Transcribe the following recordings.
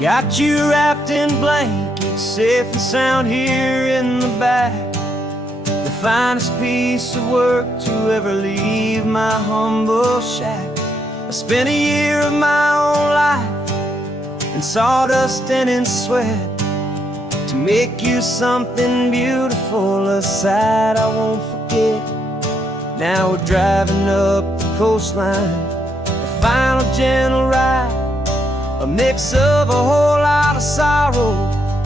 Got you wrapped in blankets, safe and sound here in the back. The finest piece of work to ever leave my humble shack. I spent a year of my own life in sawdust and in sweat to make you something beautiful, a sight I won't forget. Now we're driving up the coastline, a final gentle ride, a mix of a whole lot of sorrow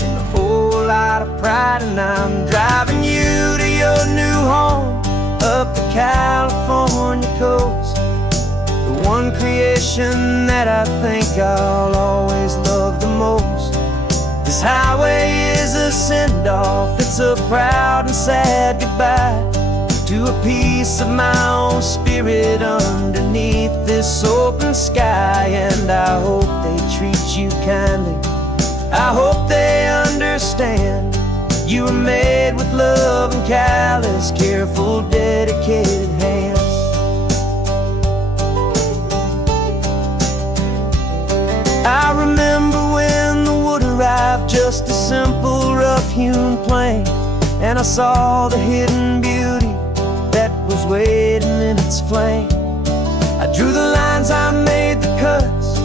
and a whole lot of pride. And I'm driving you to your new home up the California coast, the one creation that I think I'll always love the most. This highway is a send-off, it's a proud and sad goodbye to a piece of my own spirit underneath this open sky. And I hope they treat you kindly, I hope they understand you were made with love and callous, careful, dedicated hands. I remember when the wood arrived, just a simple rough-hewn plank, and I saw the hidden beauty that was waiting in its flame. I drew the lines, I made the cuts,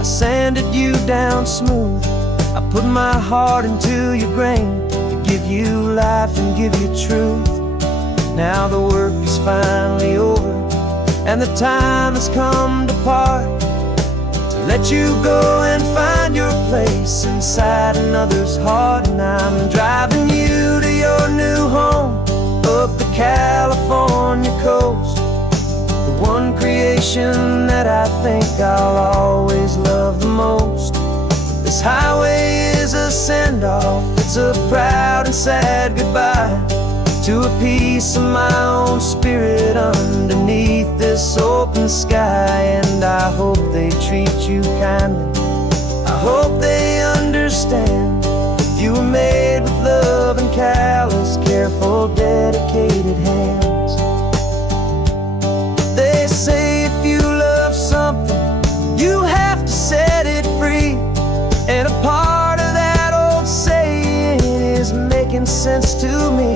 I sanded you down smooth. I put my heart into your grain to give you life and give you truth. Now the work is finally over and the time has come to part, to let you go and find your place inside another's heart. And I'm driving you to your new home up the California coast, the one creation that I think I'll always love the most. This highway is a send-off, it's a proud and sad goodbye to a piece of my own spirit underneath this open sky. And I hope they treat you kindly, I hope they understand you were made with love and callous, careful, dedicated hands. They say if you love something, you have to set it free. And a part of that old saying is making sense to me,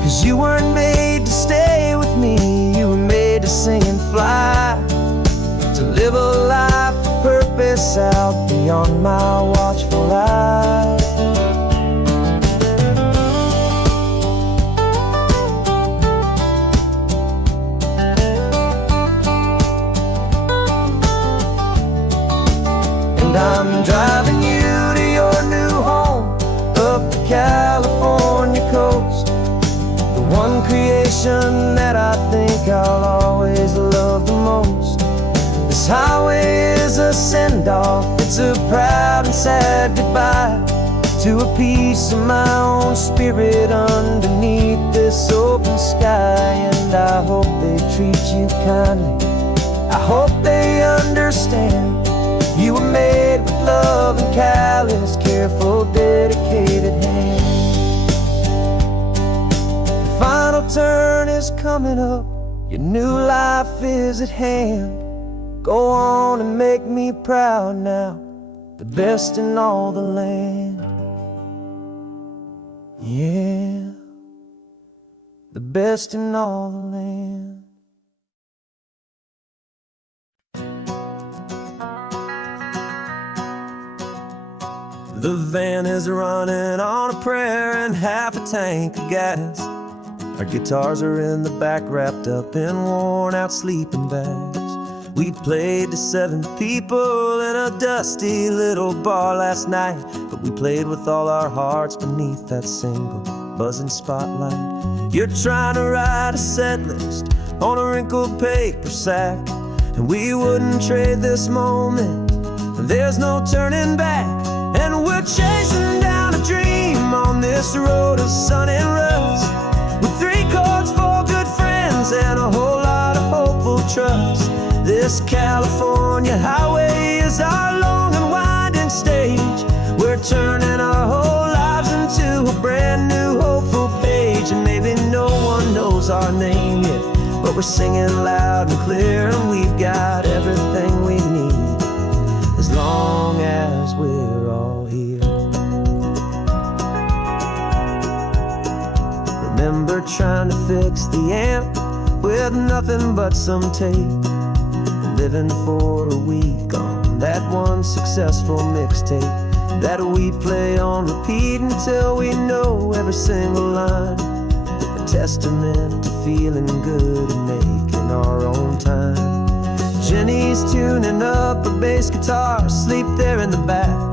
'cause you weren't made to stay with me, you were made to sing and fly, to live a life of purpose out beyond my watchful eye. And I'm driving you to your new home up the California coast, the one creation that I think I'll always love the most. This highway is a send-off, it's a proud and sad goodbye to a piece of my own spirit underneath this open sky. And I hope they treat you kindly, I hope they understand you were made with love and callous, careful, dedicated hands. The final turn is coming up, your new life is at hand. Go on and make me proud now, the best in all the land. Yeah, the best in all the land. The van is running on a prayer and half a tank of gas. Our guitars are in the back, wrapped up in worn-out sleeping bags. We played to 7 people in a dusty little bar last night, but we played with all our hearts beneath that single buzzing spotlight. You're trying to write a set list on a wrinkled paper sack, and we wouldn't trade this moment, there's no turning back. And we're chasing down a dream on this road of sun and rust, with 3 chords, 4 good friends, and a whole lot of hopeful trust. This California highway is our long and winding stage. We're turning our whole lives into a brand new hopeful page. And maybe no one knows our name yet, but we're singing loud and clear, and we've got everything we need. As as long as we're all here. Remember trying to fix the amp with nothing but some tape, living for a week on that one successful mixtape that we play on repeat until we know every single line. A testament to feeling good and making our own time. Jenny's tuning up her bass guitar, asleep there in the back.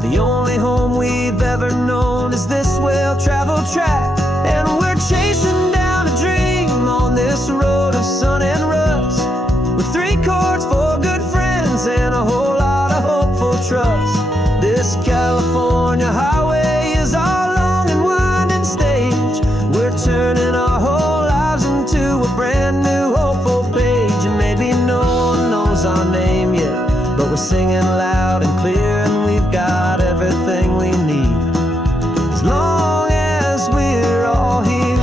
The only home we've ever known is this well-traveled track. And we're chasing down a dream on this road of sun and rust, with 3 chords for good friends and a whole lot of hopeful trust. This California highway is our long and winding stage. We're turning our whole lives into a brand new hopeful page. And maybe no one knows our name yet, but we're singing loud and clear, and we've got everything we need as long as we're all here.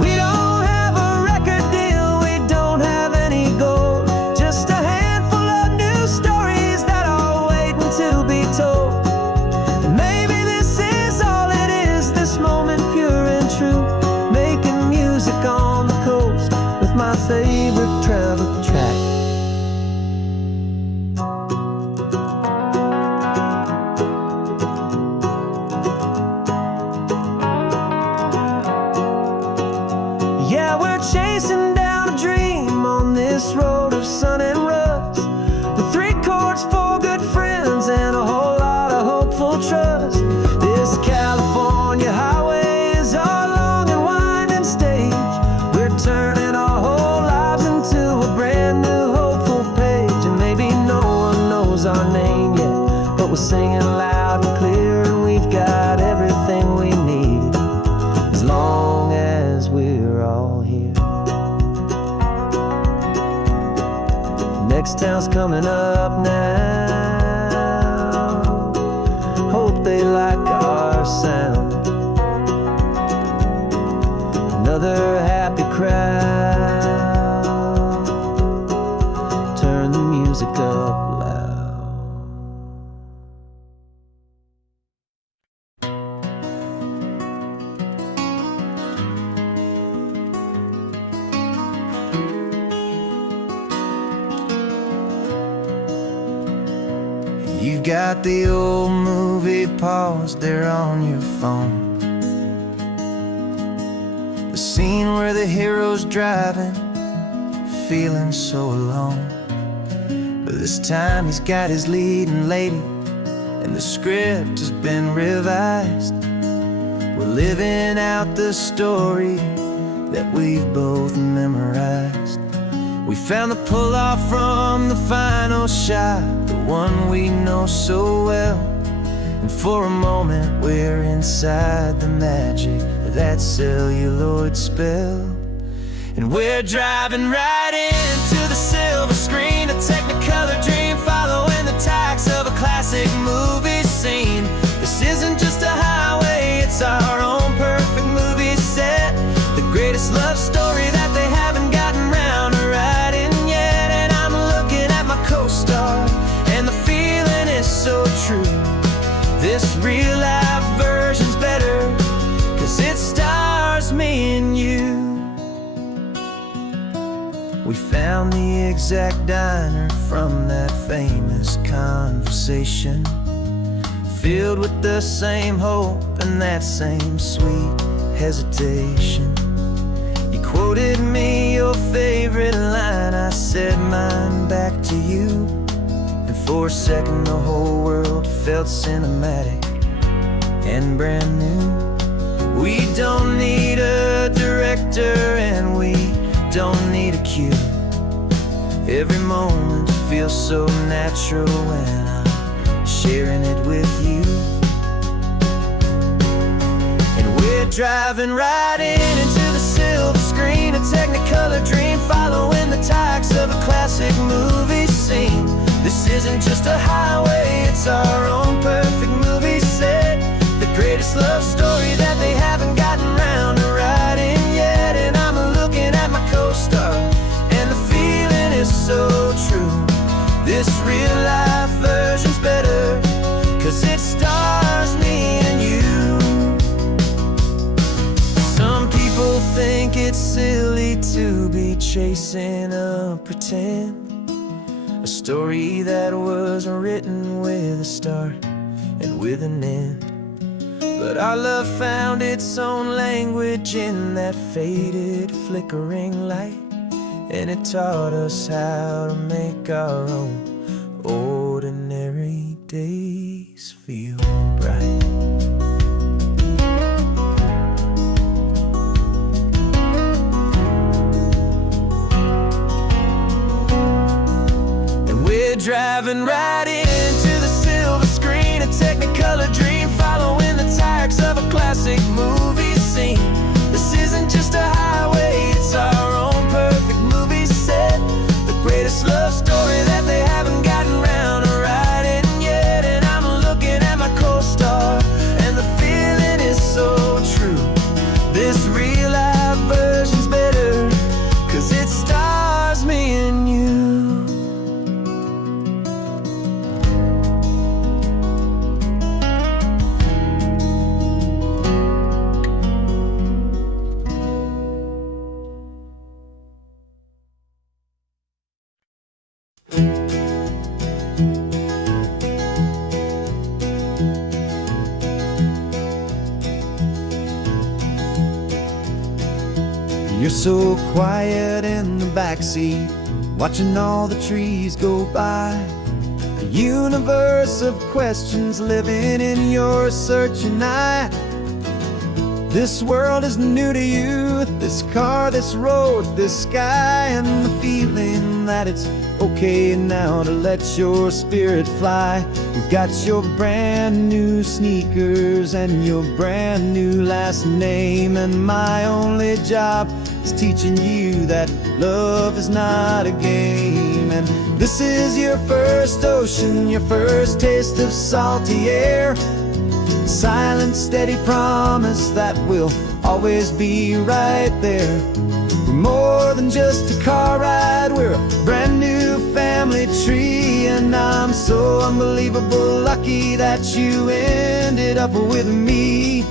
We don't have a record deal, we don't have any gold, just a handful of new stories that are waiting to be told. And maybe this is all it is, this moment pure and true, making music on the coast with my favorite travel track. Yeah, we're chasing down a dream on this road of sun and rust, with 3 chords for good friends and a whole lot of hopeful trust. This California highway is our long and winding stage. We're turning our whole lives into a brand new hopeful page. And maybe no one knows our name yet, but we're singing loud and clear, and we've got everything we need as long as we're all here. Next town's coming up now, hope they like our sound. Another happy crowd, turn the music up loud. You've got the old movie paused there on your phone, the scene where the hero's driving, feeling so alone. But this time he's got his leading lady, and the script has been revised. We're living out the story that we've both memorized. We found the pull-off from the final shot, the one we know so well. And for a moment we're inside the magic of that celluloid spell. And we're driving right into the silver screen, a Technicolor dream, following the tacks of a classic movie scene. This isn't just a highway, it's our own perfect movie set, the greatest love story that they haven't gotten round to writing yet. And I'm looking at my co-star, and the feeling is so true. This real life version's better, 'cause it stars me and you. We found the exact diner from that famous conversation, filled with the same hope and that same sweet hesitation. You quoted me your favorite line, I said mine back to you. And for a second the whole world felt cinematic and brand new. We don't need a director and we don't need a cue. Every moment feels so natural when I'm sharing it with you. And we're driving right into the silver screen, a Technicolor dream, following the tacks of a classic movie scene. This isn't just a highway, it's our own perfect movie set, the greatest love story that they haven't gotten round to writing yet. And I'm looking at my co-star, and the feeling is so true. it stars me and you. Some people think it's silly to be chasing a pretend, a story that was written with a start and with an end. But our love found its own language in that faded, flickering light, and it taught us how to make our own ordinary days feel bright. And we're driving right into the silver screen, a technicolor dream, following the tires of a classic movie scene. This isn't just a highway, it's our own perfect movie set, the greatest love story that they haven't gotten round to writing yet. And I'm looking at my co-star, and the feeling is so true. This real life version's better, 'cause it stars me and you. You're so quiet in the backseat, watching all the trees go by. A universe of questions living in your searching eye. This world is new to you, this car, this road, this sky, and the feeling that it's okay now to let your spirit fly. You've got your brand new sneakers and your brand new last name, and my only job is teaching you that love is not a game. And this is your first ocean, your first taste of salty air, silent, steady promise that we'll always be right there. We're more than just a car ride, we're a brand new family tree, and I'm so unbelievable lucky that you ended up with me.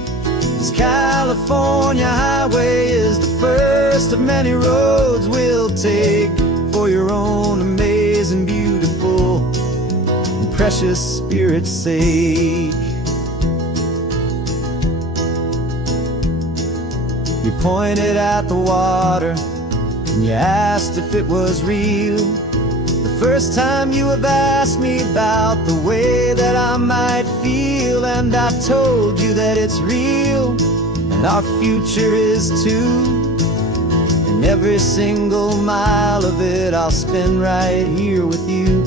This California highway is the first of many roads we'll take for your own amazing, beautiful, and precious spirit's sake. You pointed at the water and you asked if it was real. The first time you have asked me about the way that I might feel, and I told you that it's real and our future is too. And every single mile of it I'll spend right here with you.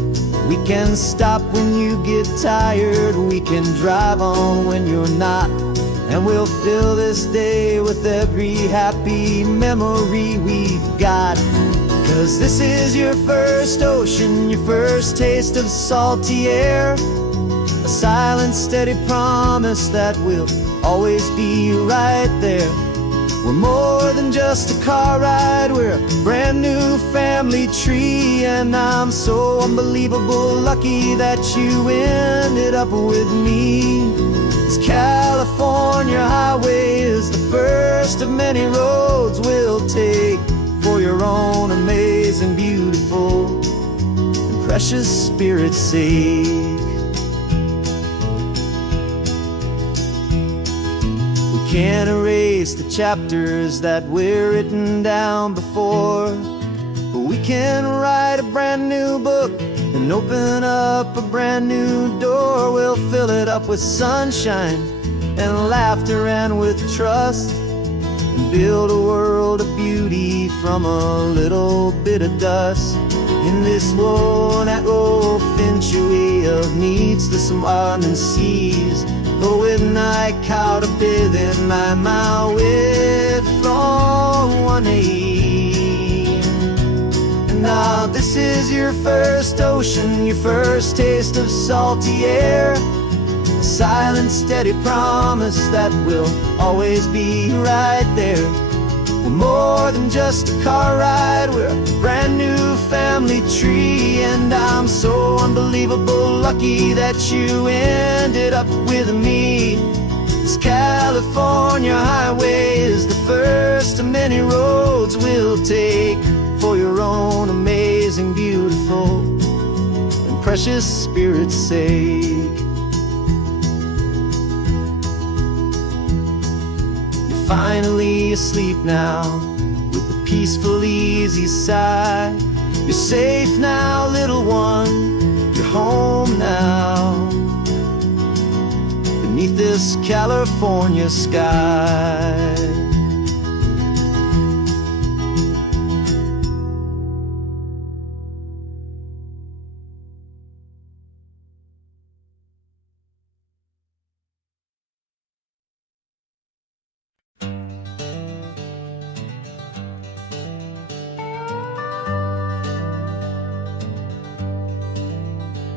We can stop when you get tired, we can drive on when you're not, and we'll fill this day with every happy memory we've got. 'Cause this is your first ocean, your first taste of salty air, a silent, steady promise that we'll always be right there. We're more than just a car ride, we're a brand new family tree, and I'm so unbelievable lucky that you ended up with me. This California highway is the first of many roads we'll take for your own amazing, beautiful, and precious spirit's sake. We can't erase the chapters that were written down before, but we can write a brand new book and open up a brand new door. We'll fill it up with sunshine and laughter and with trust, and build a world of beauty from a little bit of dust. In this world that finchuí of needs the summerland seas, but with night caught a bit in my way from one aim. And now this is your first ocean, your first taste of salty air, a silent, steady promise that we'll always be right there. We're more than just a car ride, we're a brand new family tree. And I'm so unbelievable lucky that you ended up with me. This California highway is the first of many roads we'll take for your own amazing, beautiful, and precious spirit's sake. You're finally asleep now with a peaceful, easy sigh. You're safe now, little one, you're home now, beneath this California sky.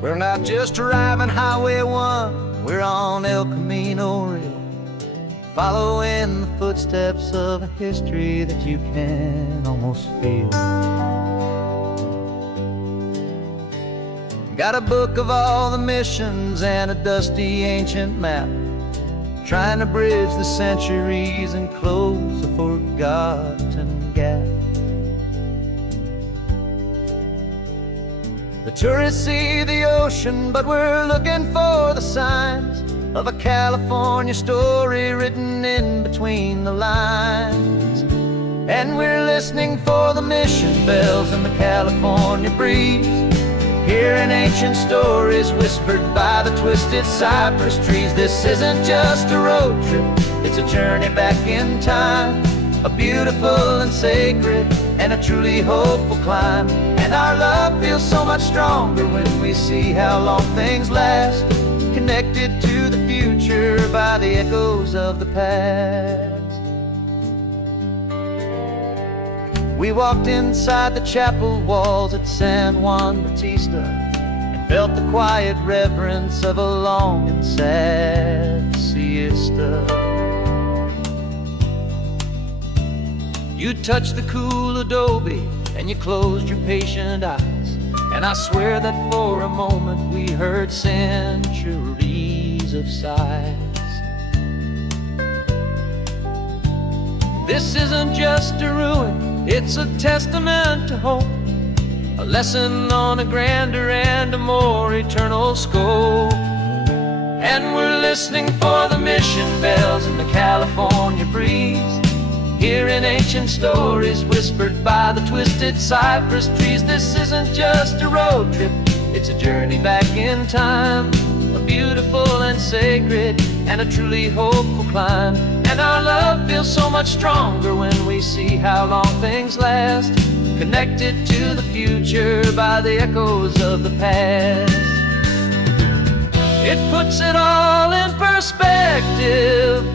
We're not just driving Highway 1, we're on El Camino Real, following the footsteps of a history that you can almost feel. Got a book of all the missions and a dusty ancient map, trying to bridge the centuries and close a forgotten gap. The tourists see the ocean, but we're looking for the signs of a California story written in between the lines. And we're listening for the mission bells in the California breeze, hearing ancient stories whispered by the twisted cypress trees. This isn't just a road trip, it's a journey back in time, a beautiful and sacred and a truly hopeful climb. And our love feels so much stronger when we see how long things last, connected to the future by the echoes of the past. We walked inside the chapel walls at San Juan Bautista and felt the quiet reverence of a long and sad siesta. You touched the cool adobe and you closed your patient eyes, and I swear that for a moment we heard centuries of sighs. This isn't just a ruin, it's a testament to hope, a lesson on a grander and a more eternal scope. And we're listening for the mission bells in the California breeze, hearing ancient stories whispered by the twisted cypress trees. This isn't just a road trip, it's a journey back in time, a beautiful and sacred and a truly hopeful climb. And our love feels so much stronger when we see how long things last, connected to the future by the echoes of the past. It puts it all in perspective,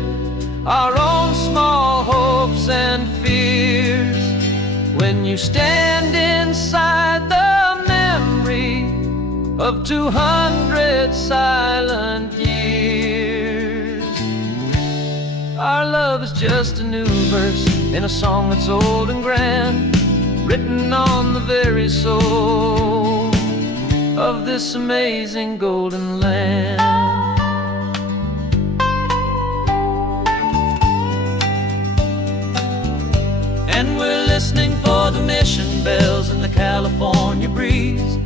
our own small hopes and fears, when you stand inside the memory of 200 silent years. Our love is just a new verse in a song that's old and grand, written on the very soul of this amazing golden land. And we're listening for the mission bells in the California breeze,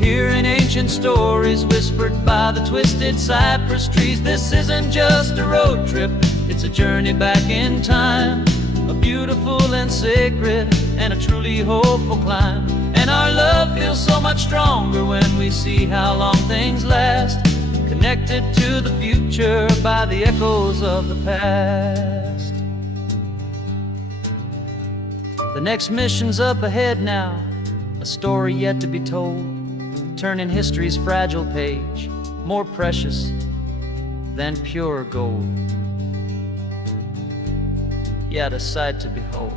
hearing ancient stories whispered by the twisted cypress trees. This isn't just a road trip, it's a journey back in time, a beautiful and sacred and a truly hopeful climb. And our love feels so much stronger when we see how long things last, connected to the future by the echoes of the past. The next mission's up ahead now, a story yet to be told, turning history's fragile page more precious than pure gold. Yet a sight to behold.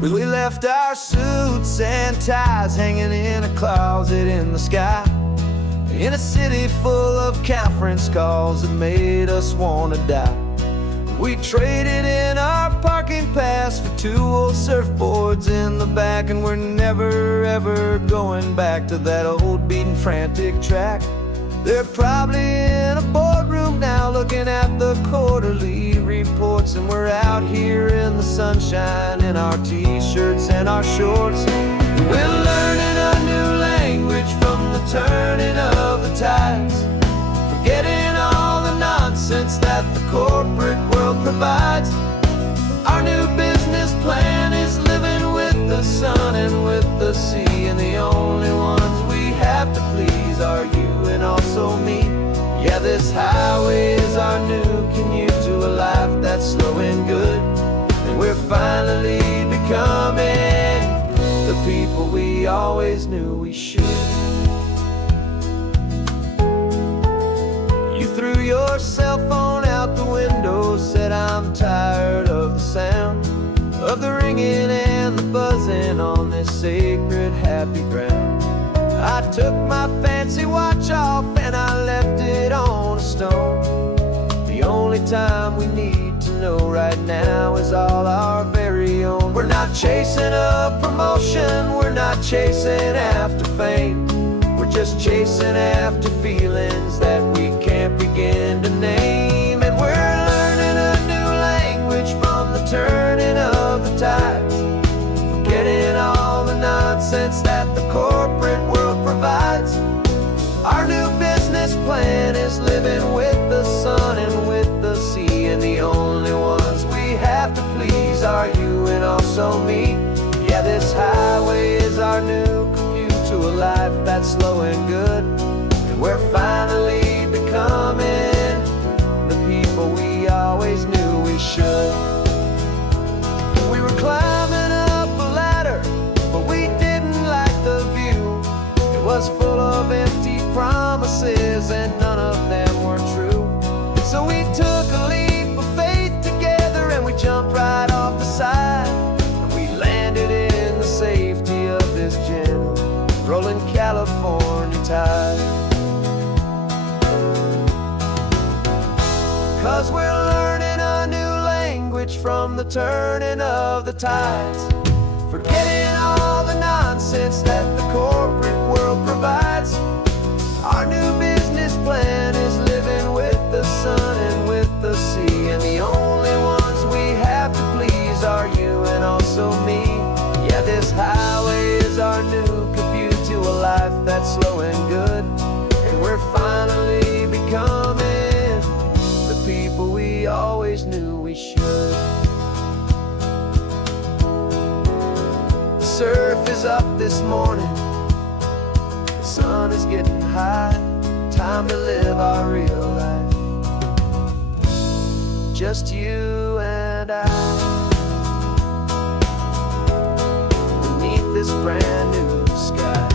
We left our suits and ties hanging in a closet in the sky, in a city full of conference calls that made us wanna die. We traded in our parking pass for 2 old surfboards in the back, and we're never ever going back to that old beaten frantic track. They're probably in a boardroom now looking at the quarterly reports, and we're out here in the sunshine in our t-shirts and our shorts. We're learning a new language from the turning of the tides, forgetting all the nonsense that the corporate world provides. Our new business plan is living with the sun and with the sea, and the only ones we have to please are you and also me. Yeah, this highway is our new commute to a life that's slow and good, and we're finally becoming the people we always knew we should. You threw your cell phone out the window, said I'm tired of the sound of the ringing and the buzzing on this sacred happy ground. I took my fancy watch off and I left it on a stone. The only time we need to know right now is all our very own. We're not chasing a promotion, we're not chasing after fame, we're just chasing after feelings that we can't begin to name. And we're learning a new language from the turning of the tides, forgetting all the nonsense that the corporate world provides. Our new business plan is living with the sun and with the sea, and the only ones we have to please are you and also me. Yeah, this highway is our new commute to a life that's slow and good, and we're finally becoming the people we always knew we should. We were climbing up a ladder, but we didn't like the view. It was full of empty promises and none of them were true. So we took a leap of faith together and we jumped right off the side, and we landed in the safety of this gentle rolling California tide. 'Cause we're learning a new language from the turning of the tides, forgetting all the nonsense that the corporate world provides. Our new business plan is living with the sun and with the sea, and the only ones we have to please are you and also me. Yeah, this highway is our new commute to a life that's slow and good, and we're finally becoming the people we always knew we should. The surf is up this morning, the sun is getting high, time to live our real life, just you and I, beneath this brand new sky.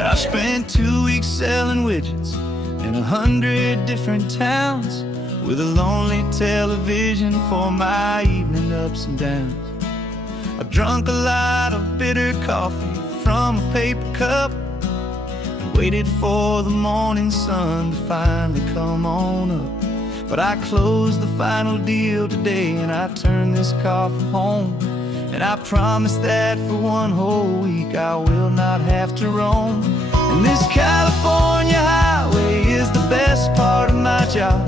I spent 2 weeks selling widgets in 100 different towns, with a lonely television for my evening ups and downs. I drunk a lot of bitter coffee from a paper cup, and waited for the morning sun to finally come on up. But I closed the final deal today, and I turned this car for home. And I promise that for 1 whole week I will not have to roam. And this California highway is the best part of my job.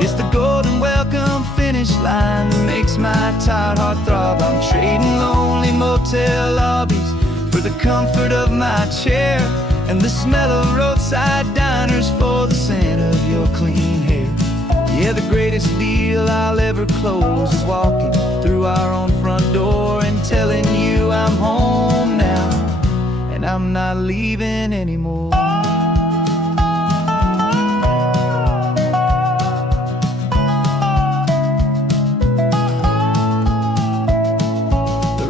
It's the golden welcome finish line that makes my tired heart throb. I'm trading lonely motel lobbies for the comfort of my chair, and the smell of roadside diners for the scent of your clean hair. Yeah, the greatest deal I'll ever close is walking through our own front door and telling you I'm home now, and I'm not leaving anymore. The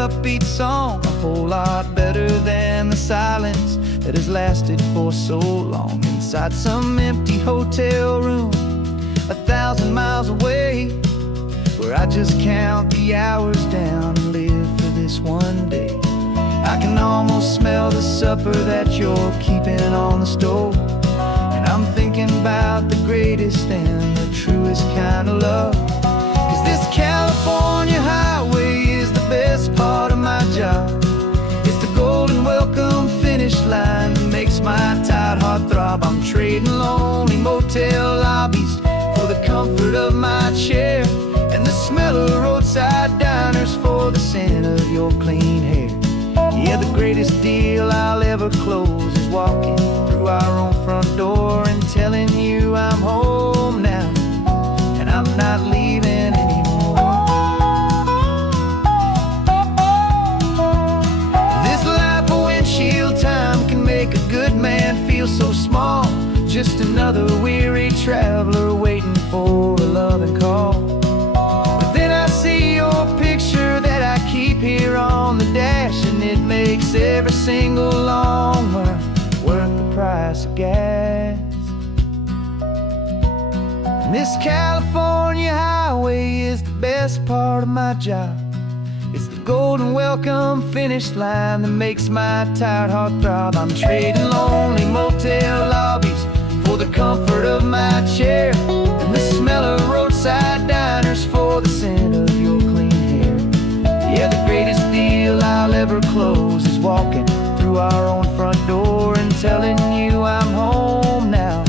upbeat song, a whole lot better than the silence that has lasted for so long. Inside some empty hotel room 1,000 miles away, where I just count the hours down and live for this one day. I can almost smell the supper that you're keeping on the stove, and I'm thinking about the greatest and the truest kind of love. 'Cause this California highway is the best part of my job. It's the golden welcome finish line that makes my tired heart throb. I'm trading lonely motel lobbies for the comfort of my chair, and the smell of roadside diners for the scent of your clean hair. Yeah, the greatest deal I'll ever close is walking through our own front door and telling you I'm home now, and I'm not leaving anymore. This life of windshield time can make a good man feel so small, just another weary traveler waiting for a loving call. But then I see your picture that I keep here on the dash, and it makes every single long mile worth the price of gas. And this California highway is the best part of my job. It's the golden welcome finish line that makes my tired heart throb. I'm trading lonely motel lobbies for the comfort of my chair, and the smell of roadside diners for the scent of your clean hair. Yeah, the greatest deal I'll ever close is walking through our own front door and telling you I'm home now,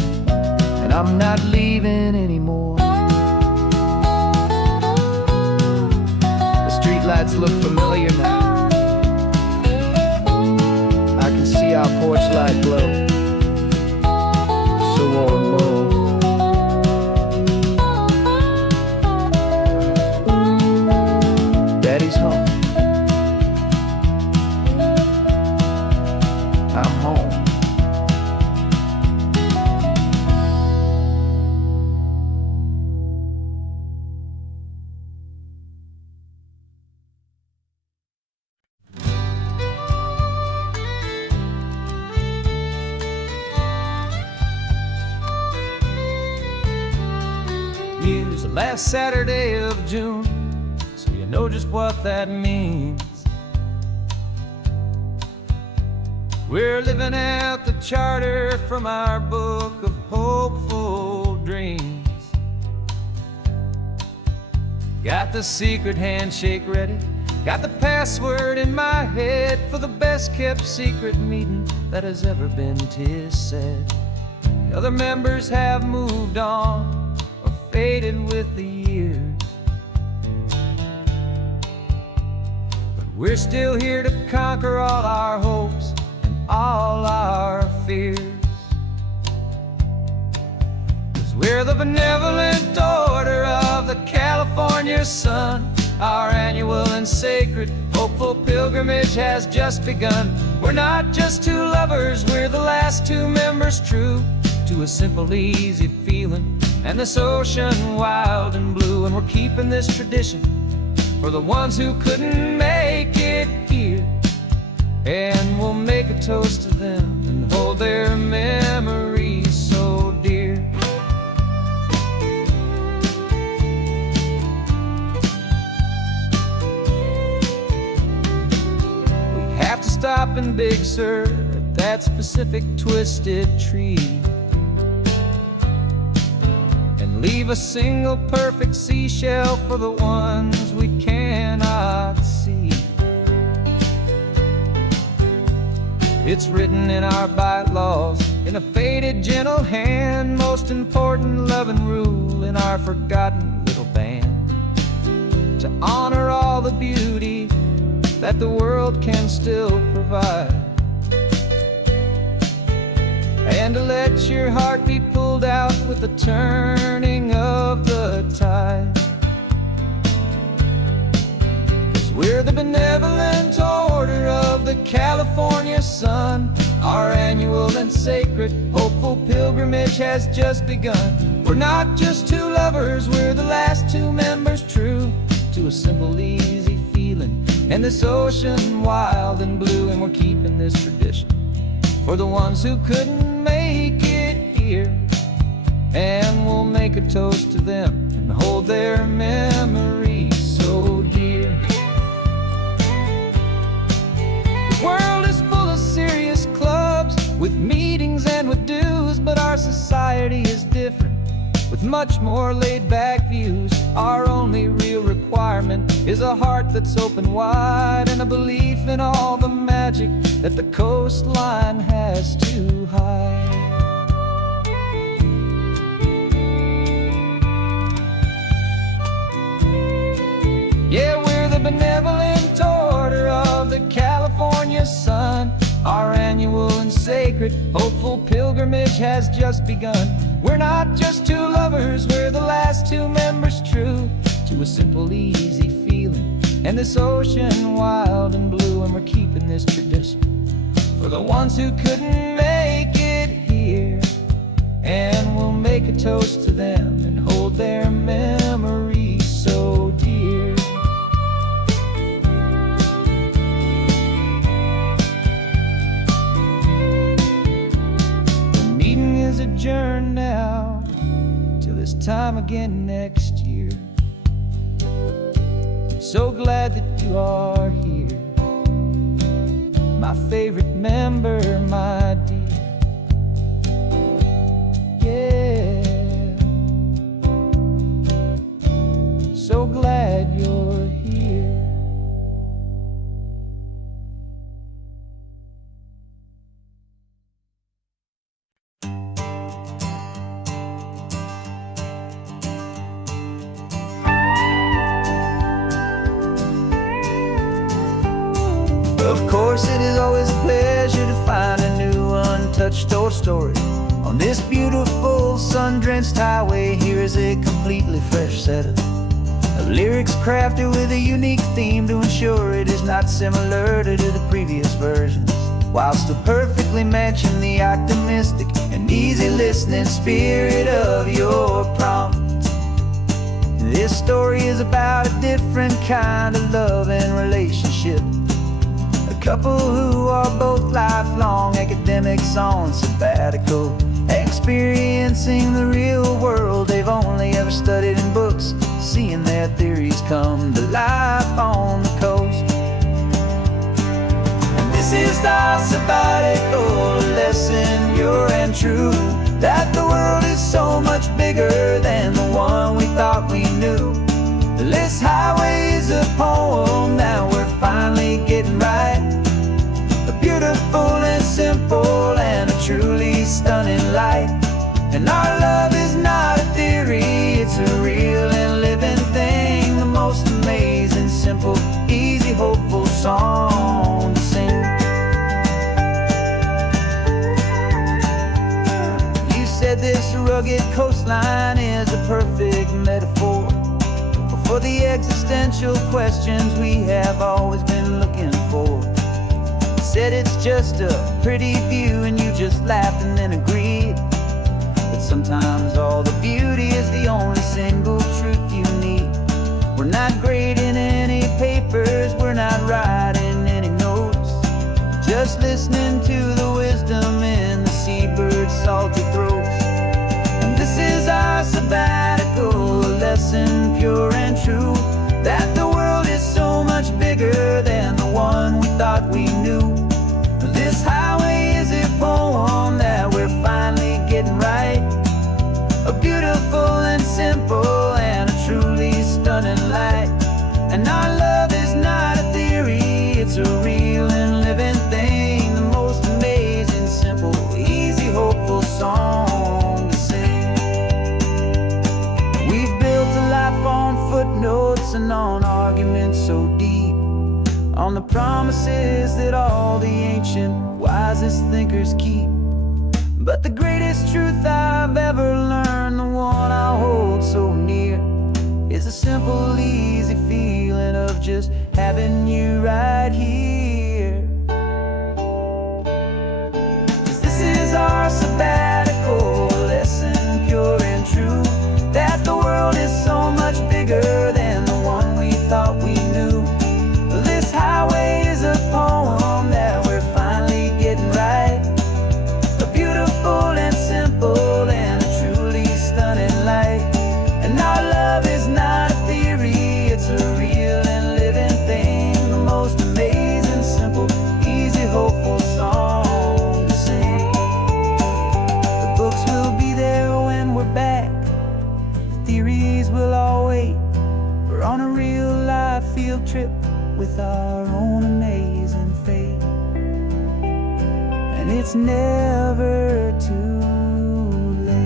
and I'm not leaving anymore. The streetlights look familiar now. I can see our porch light glow, so warm, low. Daddy's home. I'm home. Use the last Saturday of June, so you know just what that means. We're living out the charter from our book of hopeful dreams. Got the secret handshake ready, got the password in my head for the best kept secret meeting that has ever been, 'tis said. The other members have moved on or faded with the years, but we're still here to conquer all our hopes and all our fears. 'Cause we're the benevolent order of the California sun. Our annual and sacred hopeful pilgrimage has just begun. We're not just two lovers, we're the last two members true to a simple, easy feeling and this ocean wild and blue. And we're keeping this tradition for the ones who couldn't make it here, and we'll make a toast to them and hold their memories so dear. We have to stop in Big Sur at that specific twisted tree and leave a single perfect seashell for the ones we cannot see. It's written in our bylaws in a faded gentle hand, most important loving rule in our forgotten little band, to honor all the beauty that the world can still provide, and to let your heart be pulled out with the turning of the tide. 'Cause we're the benevolent order of the California sun. Our annual and sacred hopeful pilgrimage has just begun. We're not just two lovers, we're the last two members true to a simple, easy feeling and this ocean wild and blue. And we're keeping this tradition for the ones who couldn't make it here, and we'll make a toast to them and hold their memories so dear. The world is full of serious clubs with meetings and with dues, but our society is different with much more laid-back views. Our only real requirement is a heart that's open wide, and a belief in all the magic that the coastline has to hide. Yeah, we're the benevolent order of the California sun. Our annual and sacred, hopeful pilgrimage has just begun. We're not just two lovers, we're the last two members true to a simple, easy feeling, and this ocean wild and blue. And we're keeping this tradition for the ones who couldn't make it here, and we'll make a toast to them and hold their memories so dear. The meeting is adjourned now till this time again next year. So glad that you are here, my favorite member, my dear. Yeah, so glad you're here. Of course, it is always a pleasure to find a new untouched old story. On this beautiful sun-drenched highway, here is a completely fresh set of lyrics crafted with a unique theme to ensure it is not similar to the previous versions, while still perfectly matching the optimistic and easy listening spirit of your prompt. This story is about a different kind of love and relationship. A couple who are both lifelong academics on sabbatical, experiencing the real world they've only ever studied in books, seeing their theories come to life on the coast. And this is our sabbatical lesson, pure and true, that the world is so much bigger than the one we thought we knew. This highway is a poem that we're finally getting right, a beautiful and simple and a truly stunning light. And our love is not a theory, it's a real and living thing, the most amazing, simple, easy, hopeful song to sing. You said this rugged coastline is a perfect metaphor for the existential questions we have always been looking for. Said it's just a pretty view and you just laughed and then agreed, but sometimes all the beauty is the only single truth you need. We're not grading any papers, we're not writing any notes, just listening to the wisdom in the seabird's salty throats. And this is our sabbatical lesson, pure and true, that the world is so much bigger than the one we thought we knew. This highway is a poem that we're finally getting right, a beautiful and simple and a truly stunning light. And our love is not a theory, it's a real and living thing, the most amazing, simple, easy, hopeful song to sing. We've built a life on footnotes and on arguments so deep, on the promises that all the ancient, wisest thinkers keep. But the greatest truth I've ever learned, the one I hold so near, is a simple, easy feeling of just having you right here. 'Cause this is our sabbatical lesson, pure and true, that the world is so much bigger than the one we thought we knew. This with our own amazing fate. And it's never too late.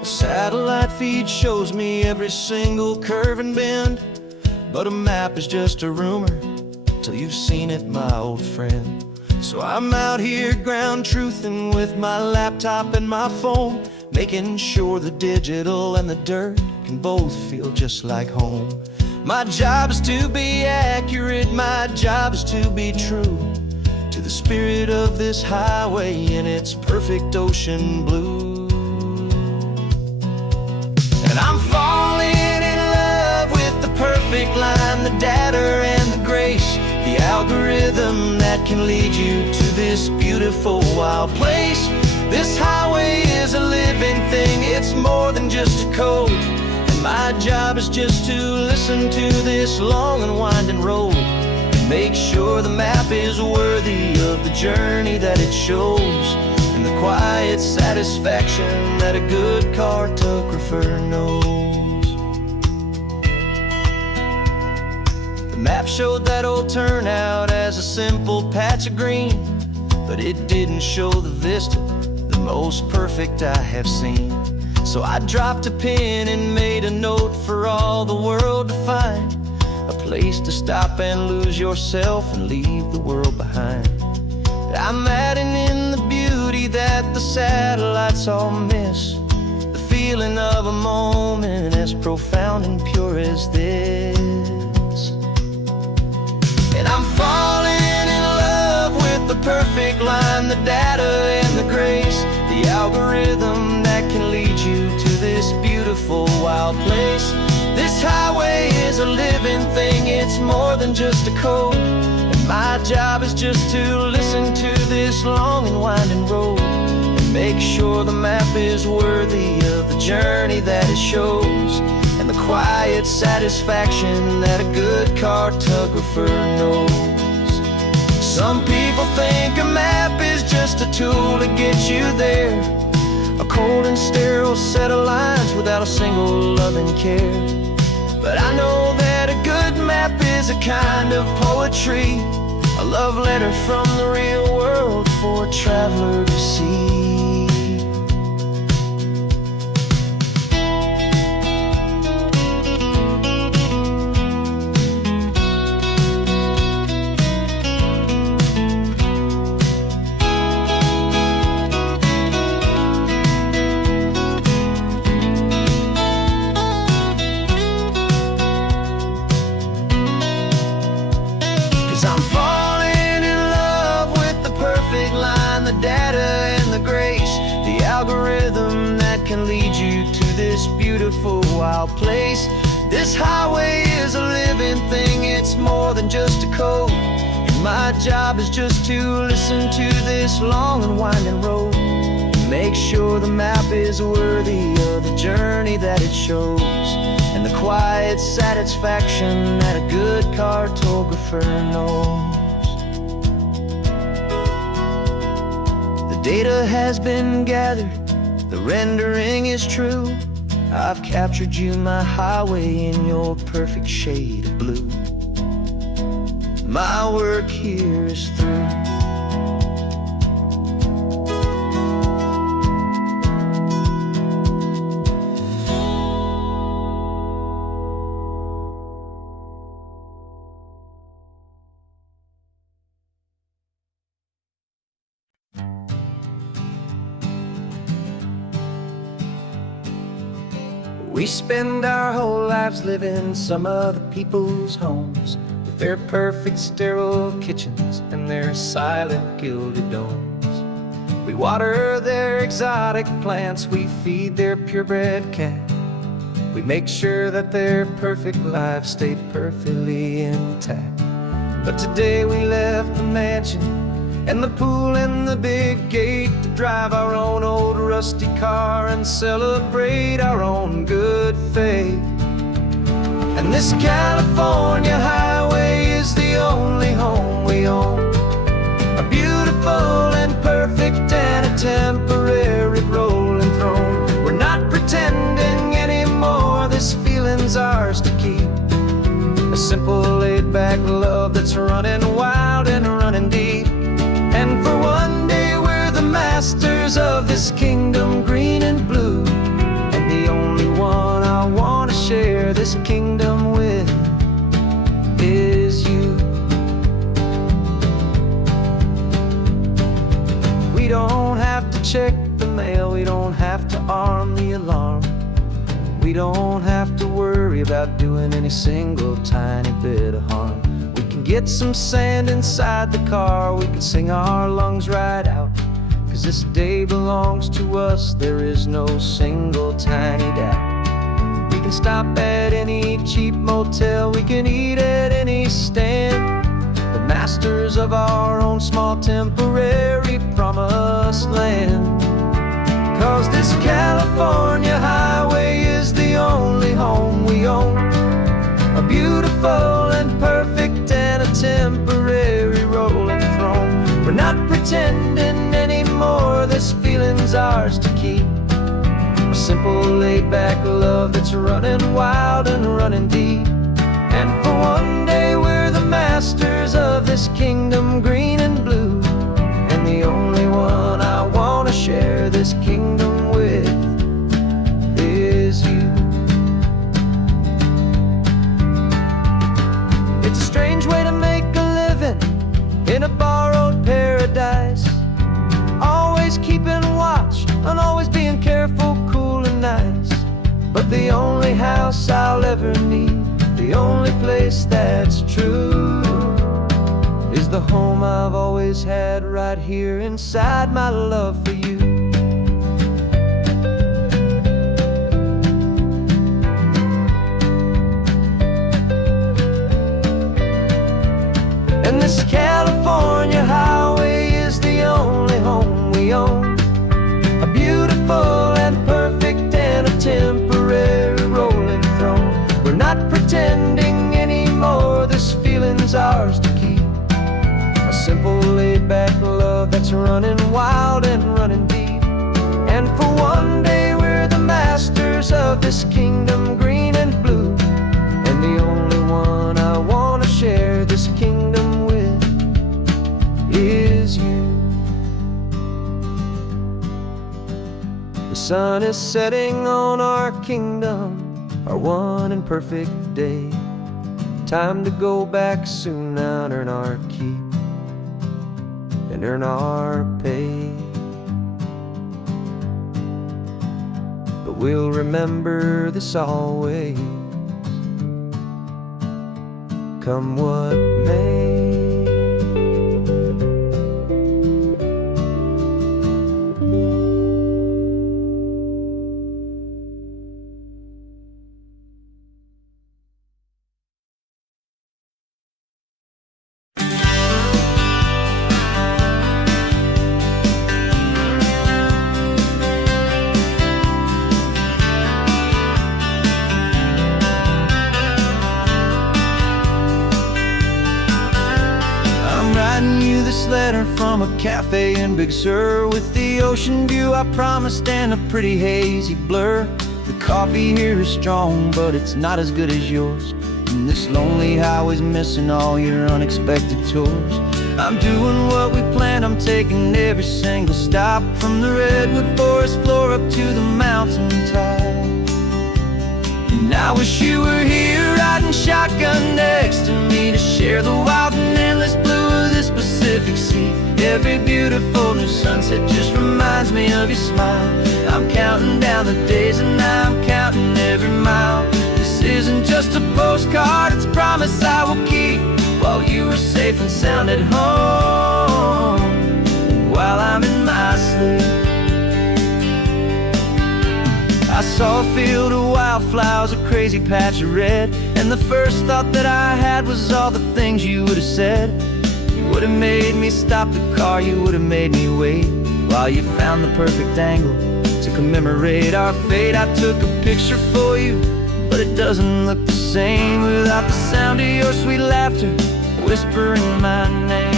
A satellite feed shows me every single curve and bend, but a map is just a rumor till you've seen it, my old friend. So I'm out here ground truthing with my laptop and my phone, making sure the digital and the dirt can both feel just like home. My job is to be accurate, my job is to be true to the spirit of this highway in its perfect ocean blue. And I'm falling in love with the perfect line, the data and the grace, the algorithm that can lead you to this beautiful wild place. This highway is a living thing, it's more than just a code. And my job is just to listen to this long and winding road and make sure the map is worthy of the journey that it shows, and the quiet satisfaction that a good cartographer knows. The map showed that old turnout as a simple patch of green, but it didn't show the vista, the most perfect I have seen. So I dropped a pin and made a note for all the world to find, a place to stop and lose yourself and leave the world behind. I'm adding in the beauty that the satellites all miss, the feeling of a moment as profound and pure as this. And I'm falling in love with the perfect line, the data and the grace, the algorithm that can lead you to this beautiful wild place. This highway is a living thing, it's more than just a code. And my job is just to listen to this long and winding road and make sure the map is worthy of the journey that it shows, and the quiet satisfaction that a good cartographer knows. Some people think a map is just a tool to get you there, a cold and sterile set of lines without a single loving care. But I know that a good map is a kind of poetry, a love letter from the real world for a traveler to see. 'Cause I'm falling in love with the perfect line, the data and the grace, the algorithm that can lead you to this beautiful wild place. This highway is a living thing, it's more than just a code. And my job is just to listen to this long and winding road and make sure the map is worthy of the journey that it shows, and the quiet satisfaction that a good cartographer knows. The data has been gathered, the rendering is true. I've captured you, my highway, in your perfect shade of blue. My work here is through. We spend our whole lives living some other people's homes, with their perfect sterile kitchens and their silent gilded domes. We water their exotic plants, we feed their purebred cat. We make sure that their perfect lives stay perfectly intact. But today we left the mansion and the pool and the big gate to drive our own old rusty car and celebrate our own good faith. And this California highway is the only home we own. A beautiful and perfect and a temporary rolling throne. We're not pretending anymore, this feeling's ours to keep. A simple laid-back love that's running wild and running deep. And for one day we're the masters of this kingdom, green and blue. And the only one I want to share this kingdom with is you. We don't have to check the mail, we don't have to arm the alarm. We don't have to worry about doing any single tiny bit of harm. We can get some sand inside the car, we can sing our lungs right out. 'Cause this day belongs to us, there is no single tiny doubt. We can stop at any cheap motel, we can eat at any stand. The masters of our own small temporary promised land. 'Cause this California highway is the only home we own. A beautiful and perfect and a temporary rolling throne. We're not pretending anymore, this feeling's ours to keep. A simple laid-back love that's running wild and running deep. And for one day we're the masters of this kingdom, green and blue. And the only one I want to share this kingdom with is you. It's a strange way to make a living in a borrowed paradise. Always keeping watch and always being careful, cool and nice. But the only house I'll ever need, the only place that's true, is the home I've always had right here inside my love for you. And this California highway is the only home we own. A beautiful and perfect and a temporary rolling throne. We're not pretending anymore, this feeling's ours to keep. A simple laid-back love that's running wild and running deep. And for one day we're the masters of this kingdom, green and blue. And the only one I want to share this kingdom with is you. The sun is setting on our kingdom, our one and perfect day. Time to go back soon now and earn our keep and earn our pay. But we'll remember this always, come what may. This letter from a cafe in Big Sur, with the ocean view I promised and a pretty hazy blur. The coffee here is strong, but it's not as good as yours. And this lonely highway's missing all your unexpected tours. I'm doing what we planned, I'm taking every single stop, from the redwood forest floor up to the mountain top. And I wish you were here riding shotgun next to me, to share the wild and endless blue of this Pacific Sea. Every beautiful new sunset just reminds me of your smile. I'm counting down the days and I'm counting every mile. This isn't just a postcard, it's a promise I will keep, while you are safe and sound at home, and while I'm in my sleep. I saw a field of wildflowers, a crazy patch of red, and the first thought that I had was all the things you would have said. You would have made me stop the car, you would have made me wait, while you found the perfect angle to commemorate our fate. I took a picture for you, but it doesn't look the same without the sound of your sweet laughter whispering my name.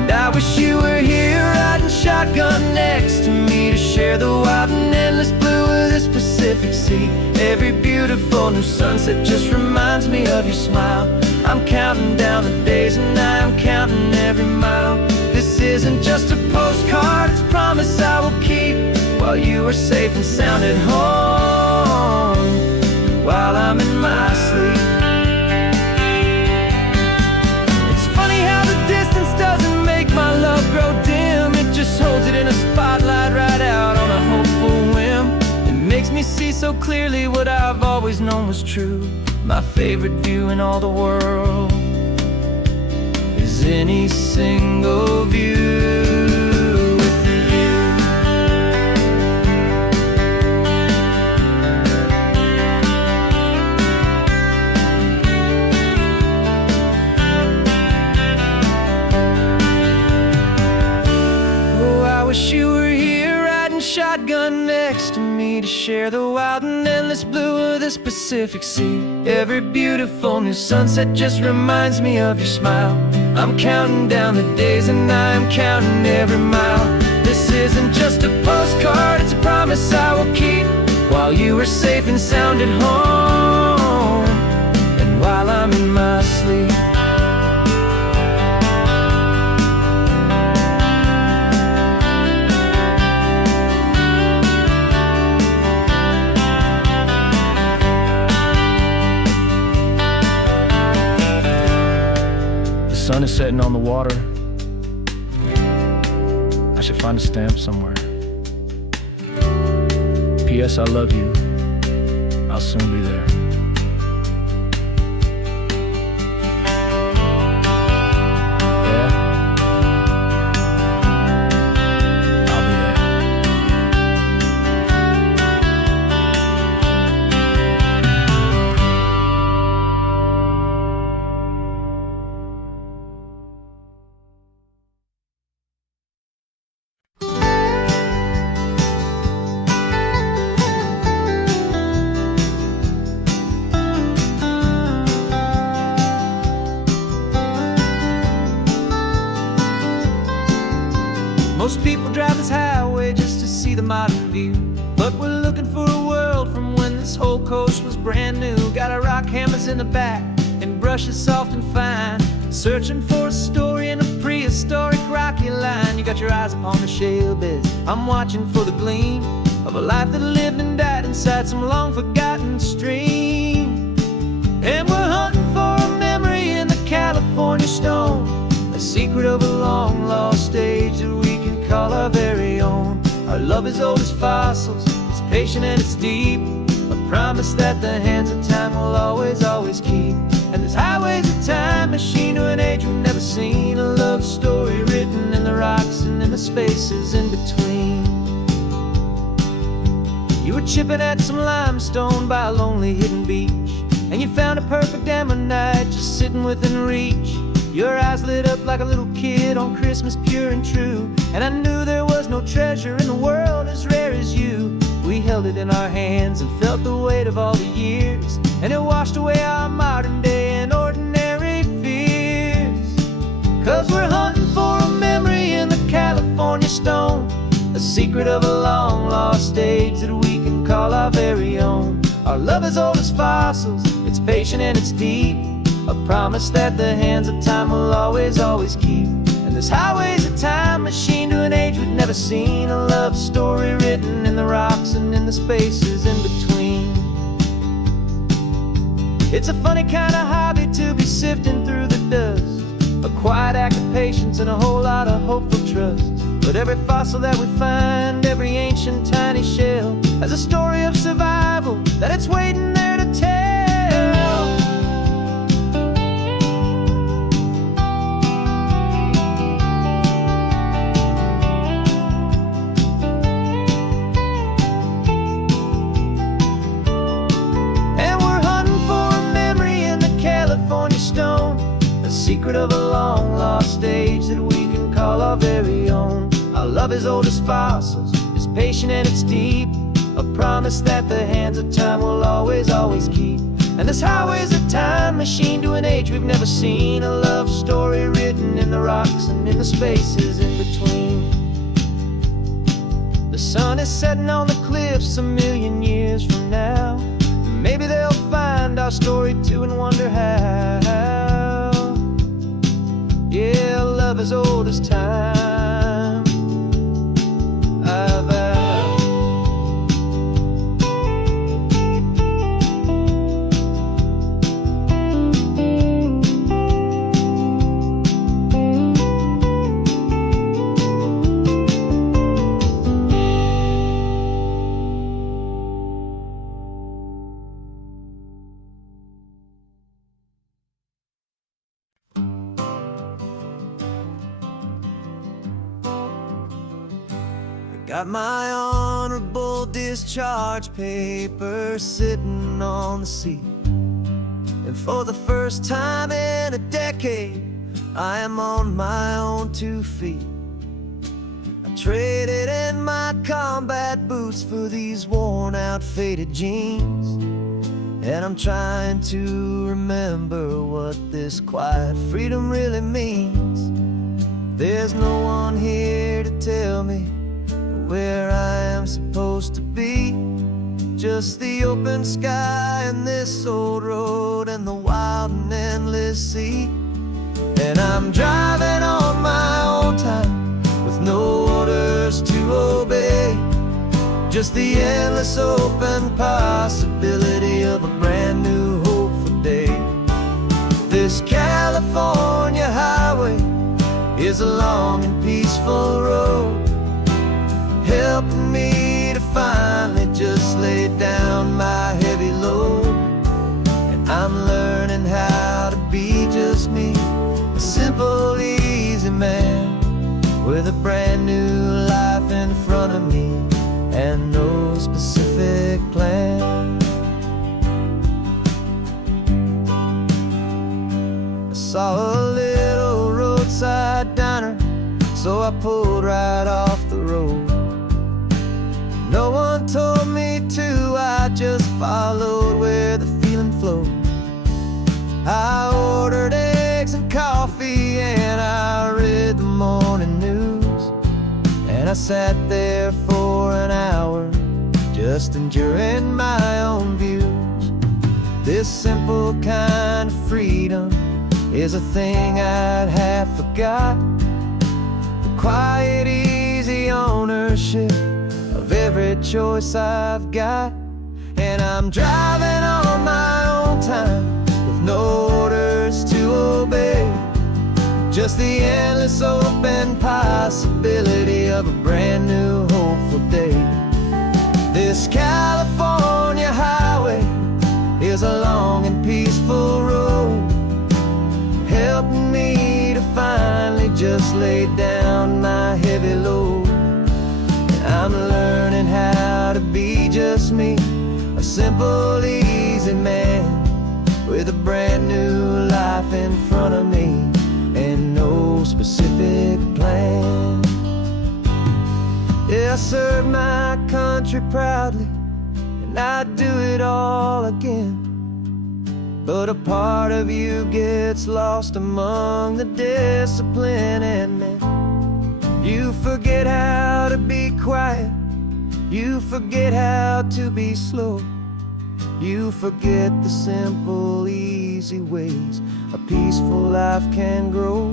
And I wish you were here riding shotgun next to me, to share the wild and endless blue of this Pacific Sea. Every beautiful new sunset just reminds me of your smile. I'm counting down the days and I am counting every mile. This isn't just a postcard, it's a promise I will keep, while you are safe and sound at home, while I'm in my sleep. It's funny how the distance doesn't make my love grow dim. It just holds it in a spotlight right out on a hopeful whim. It makes me see so clearly what I've always known was true. My favorite view in all the world is any single view. Wish you were here riding shotgun next to me, to share the wild and endless blue of this Pacific Sea. Every beautiful new sunset just reminds me of your smile. I'm counting down the days and I am counting every mile. This isn't just a postcard, it's a promise I will keep, while you are safe and sound at home, and while I'm in my sleep. The sun is setting on the water. I should find a stamp somewhere. P.S. I love you. I'll soon be there. Yeah? I'll be there. Most people drive this highway just to see the modern view, but we're looking for a world from when this whole coast was brand new. Got our rock hammers in the back and brushes soft and fine, searching for a story in a prehistoric rocky line. You got your eyes upon the shale beds, I'm watching for the gleam of a life that lived and died inside some long forgotten stream. And we're hunting for a memory in the California stone, a secret of a long lost age that we can call our very own. Our love is old as fossils, it's patient and it's deep, a promise that the hands of time will always, always keep. And this highway's a time machine to an age we've never seen, a love story written in the rocks and in the spaces in between. You were chipping at some limestone by a lonely hidden beach, and you found a perfect ammonite just sitting within reach. Your eyes lit up like a little kid on Christmas, pure and true, and I knew there was no treasure in the world as rare as you. We held it in our hands and felt the weight of all the years, and it washed away our modern day and ordinary fears. 'Cause we're hunting for a memory in the California stone, a secret of a long lost age that we can call our very own. Our love is old as fossils, it's patient and it's deep, a promise that the hands of time will always, always keep. And this highway's a time machine to an age we've never seen, a love story written in the rocks and in the spaces in between. It's a funny kind of hobby to be sifting through the dust, a quiet act of patience and a whole lot of hopeful trust. But every fossil that we find, every ancient tiny shell, has a story of survival that it's waiting there to tell. Secret of a long lost age that we can call our very own. Our love is old as fossils, it's patient and it's deep, a promise that the hands of time will always, always keep. And this highway's a time machine to an age we've never seen. A love story written in the rocks and in the spaces in between. The sun is setting on the cliffs a million years from now. Maybe they'll find our story too and wonder how. Yeah, love as old as time, I vow. Got my honorable discharge paper sitting on the seat. And for the first time in a decade, I am on my own 2 feet. I traded in my combat boots for these worn out faded jeans. And I'm trying to remember what this quiet freedom really means. There's no one here to tell me where I am supposed to be. Just the open sky and this old road and the wild and endless sea. And I'm driving on my own time with no orders to obey. Just the endless open possibility of a brand new hopeful day. This California highway is a long and peaceful road, helping me to finally just lay down my heavy load. And I'm learning how to be just me, a simple, easy man with a brand new life in front of me and no specific plan. I saw a little roadside diner, so I pulled right off the road. No one told me to, I just followed where the feeling flowed. I ordered eggs and coffee and I read the morning news. And I sat there for an hour, just enjoying my own views. This simple kind of freedom is a thing I'd have forgot. The quiet, easy ownership of every choice I've got. And I'm driving on my own time with no orders to obey. Just the endless open possibility of a brand new hopeful day. This California highway is a long and peaceful road, helping me to finally just lay down my heavy load. I'm learning how to be just me, a simple, easy man with a brand new life in front of me and no specific plan. Yeah, I served my country proudly and I'd do it all again. But a part of you gets lost among the discipline and men. You forget how to be quiet, you forget how to be slow. You forget the simple, easy ways a peaceful life can grow.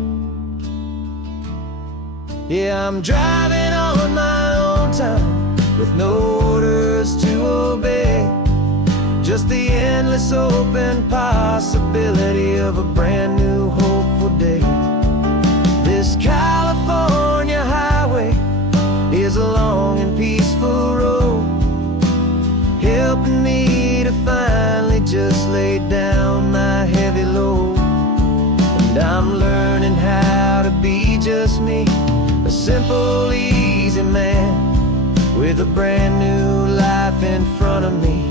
Yeah, I'm driving on my own time with no orders to obey. Just the endless open possibility of a brand new hopeful day. This California highway is a long and peaceful road, helping me to finally just lay down my heavy load. And I'm learning how to be just me, a simple, easy man with a brand new life in front of me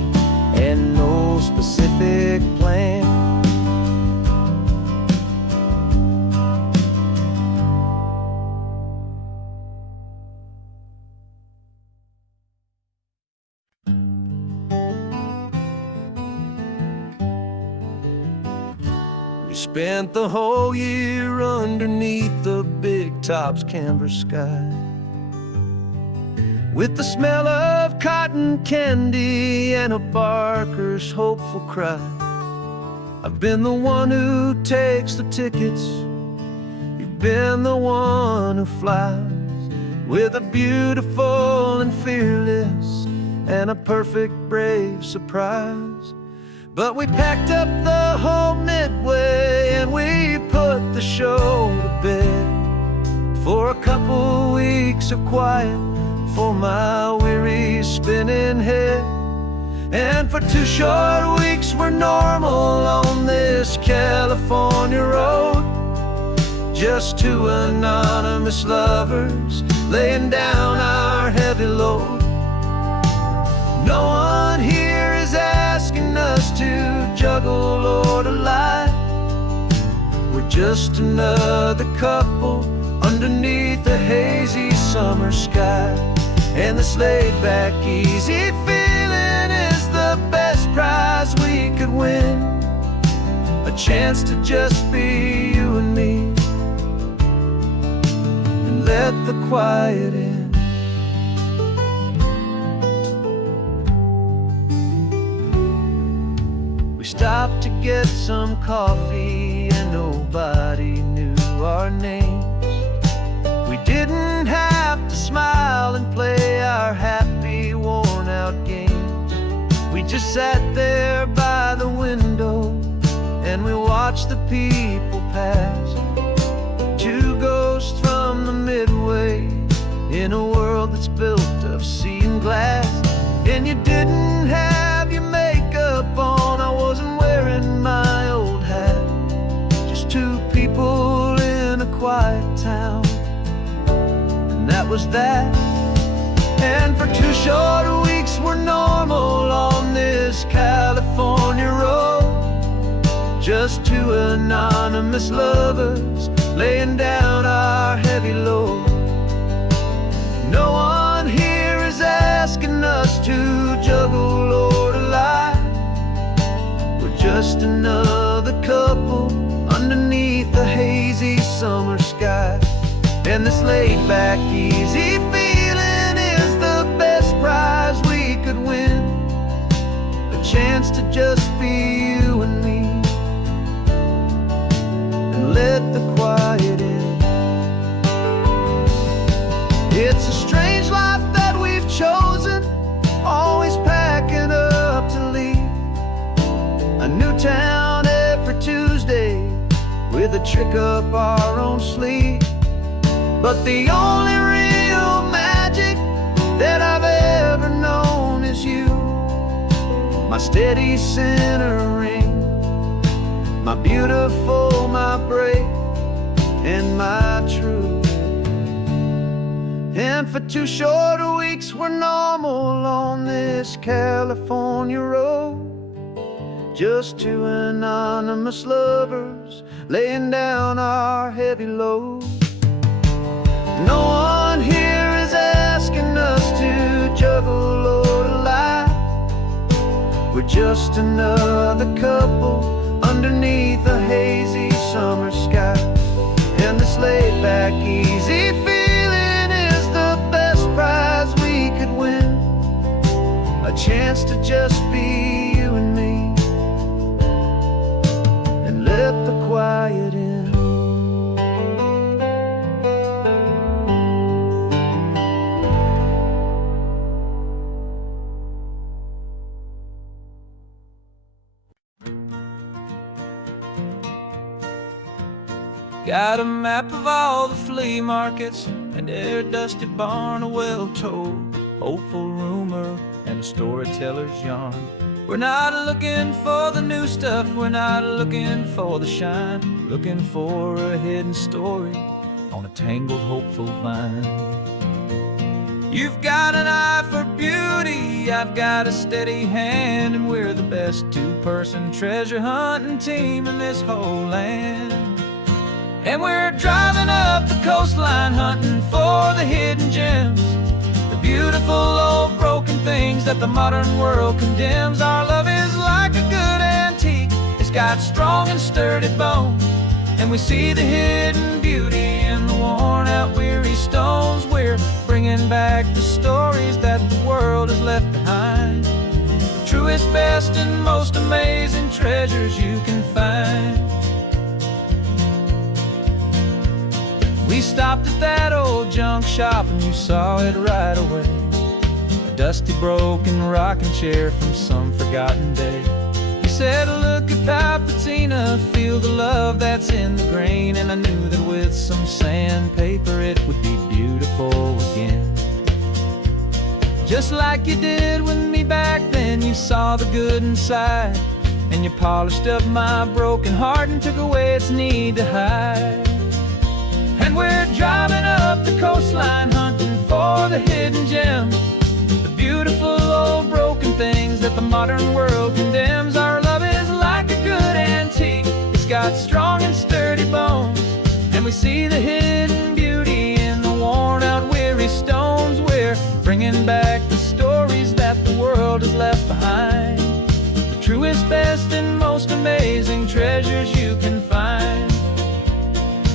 and no specific plan. spent the whole year underneath the big top's canvas sky, with the smell of cotton candy and a barker's hopeful cry. I've been the one who takes the tickets, you've been the one who flies, with a beautiful and fearless and a perfect brave surprise. But we packed up the whole Midway and we put the show to bed, for a couple weeks of quiet for my weary spinning head. And for 2 short weeks we're normal on this California road, just 2 anonymous lovers laying down our heavy load. No one here is asking us to juggle or to lie. We're just another couple underneath a hazy summer sky. And this laid-back, easy feeling is the best prize we could win, a chance to just be you and me, and let the quiet in. We stopped to get some coffee and nobody knew our names. We didn't have to smile and play our happy, worn-out games. We just sat there by the window and we watched the people pass, 2 ghosts from the Midway in a world that's built of sea and glass. And you didn't have your makeup on, I wasn't wearing my old hat, just 2 people in a quiet town. That was that. And for 2 short weeks we're normal on this California road, just 2 anonymous lovers laying down our heavy load. No one here is asking us to juggle or to lie. We're just another couple underneath the hazy summer sky. And this laid-back, easy feeling is the best prize we could win, a chance to just be you and me, and let the quiet in. It's a strange life that we've chosen, always packing up to leave a new town every Tuesday with a trick up our own sleeve. But the only real magic that I've ever known is you, my steady centering, my beautiful, my brave, and my true. And for 2 short weeks we're normal on this California road, just 2 anonymous lovers laying down our heavy load. No one here is asking us to juggle or to lie. We're just another couple underneath a hazy summer sky. And this laid-back, easy feeling is the best prize we could win, a chance to just be you and me, and let the quiet in. Got a map of all the flea markets and every dusty barn, a well-told, hopeful rumor, and a storyteller's yarn. We're not looking for the new stuff, we're not looking for the shine, looking for a hidden story on a tangled, hopeful vine. You've got an eye for beauty, I've got a steady hand, and we're the best 2-person treasure hunting team in this whole land. And we're driving up the coastline hunting for the hidden gems, the beautiful old broken things that the modern world condemns. Our love is like a good antique, it's got strong and sturdy bones, and we see the hidden beauty in the worn out weary stones. We're bringing back the stories that the world has left behind, the truest, best, and most amazing treasures you can find. We stopped at that old junk shop and you saw it right away, a dusty, broken rocking chair from some forgotten day. You said, look at that patina, feel the love that's in the grain. And I knew that with some sandpaper it would be beautiful again. Just like you did with me back then, you saw the good inside, and you polished up my broken heart and took away its need to hide. And we're driving up the coastline, hunting for the hidden gems, the beautiful old broken things that the modern world condemns. Our love is like a good antique, it's got strong and sturdy bones, and we see the hidden beauty in the worn out weary stones. We're bringing back the stories that the world has left behind, the truest, best, and most amazing treasures you can find.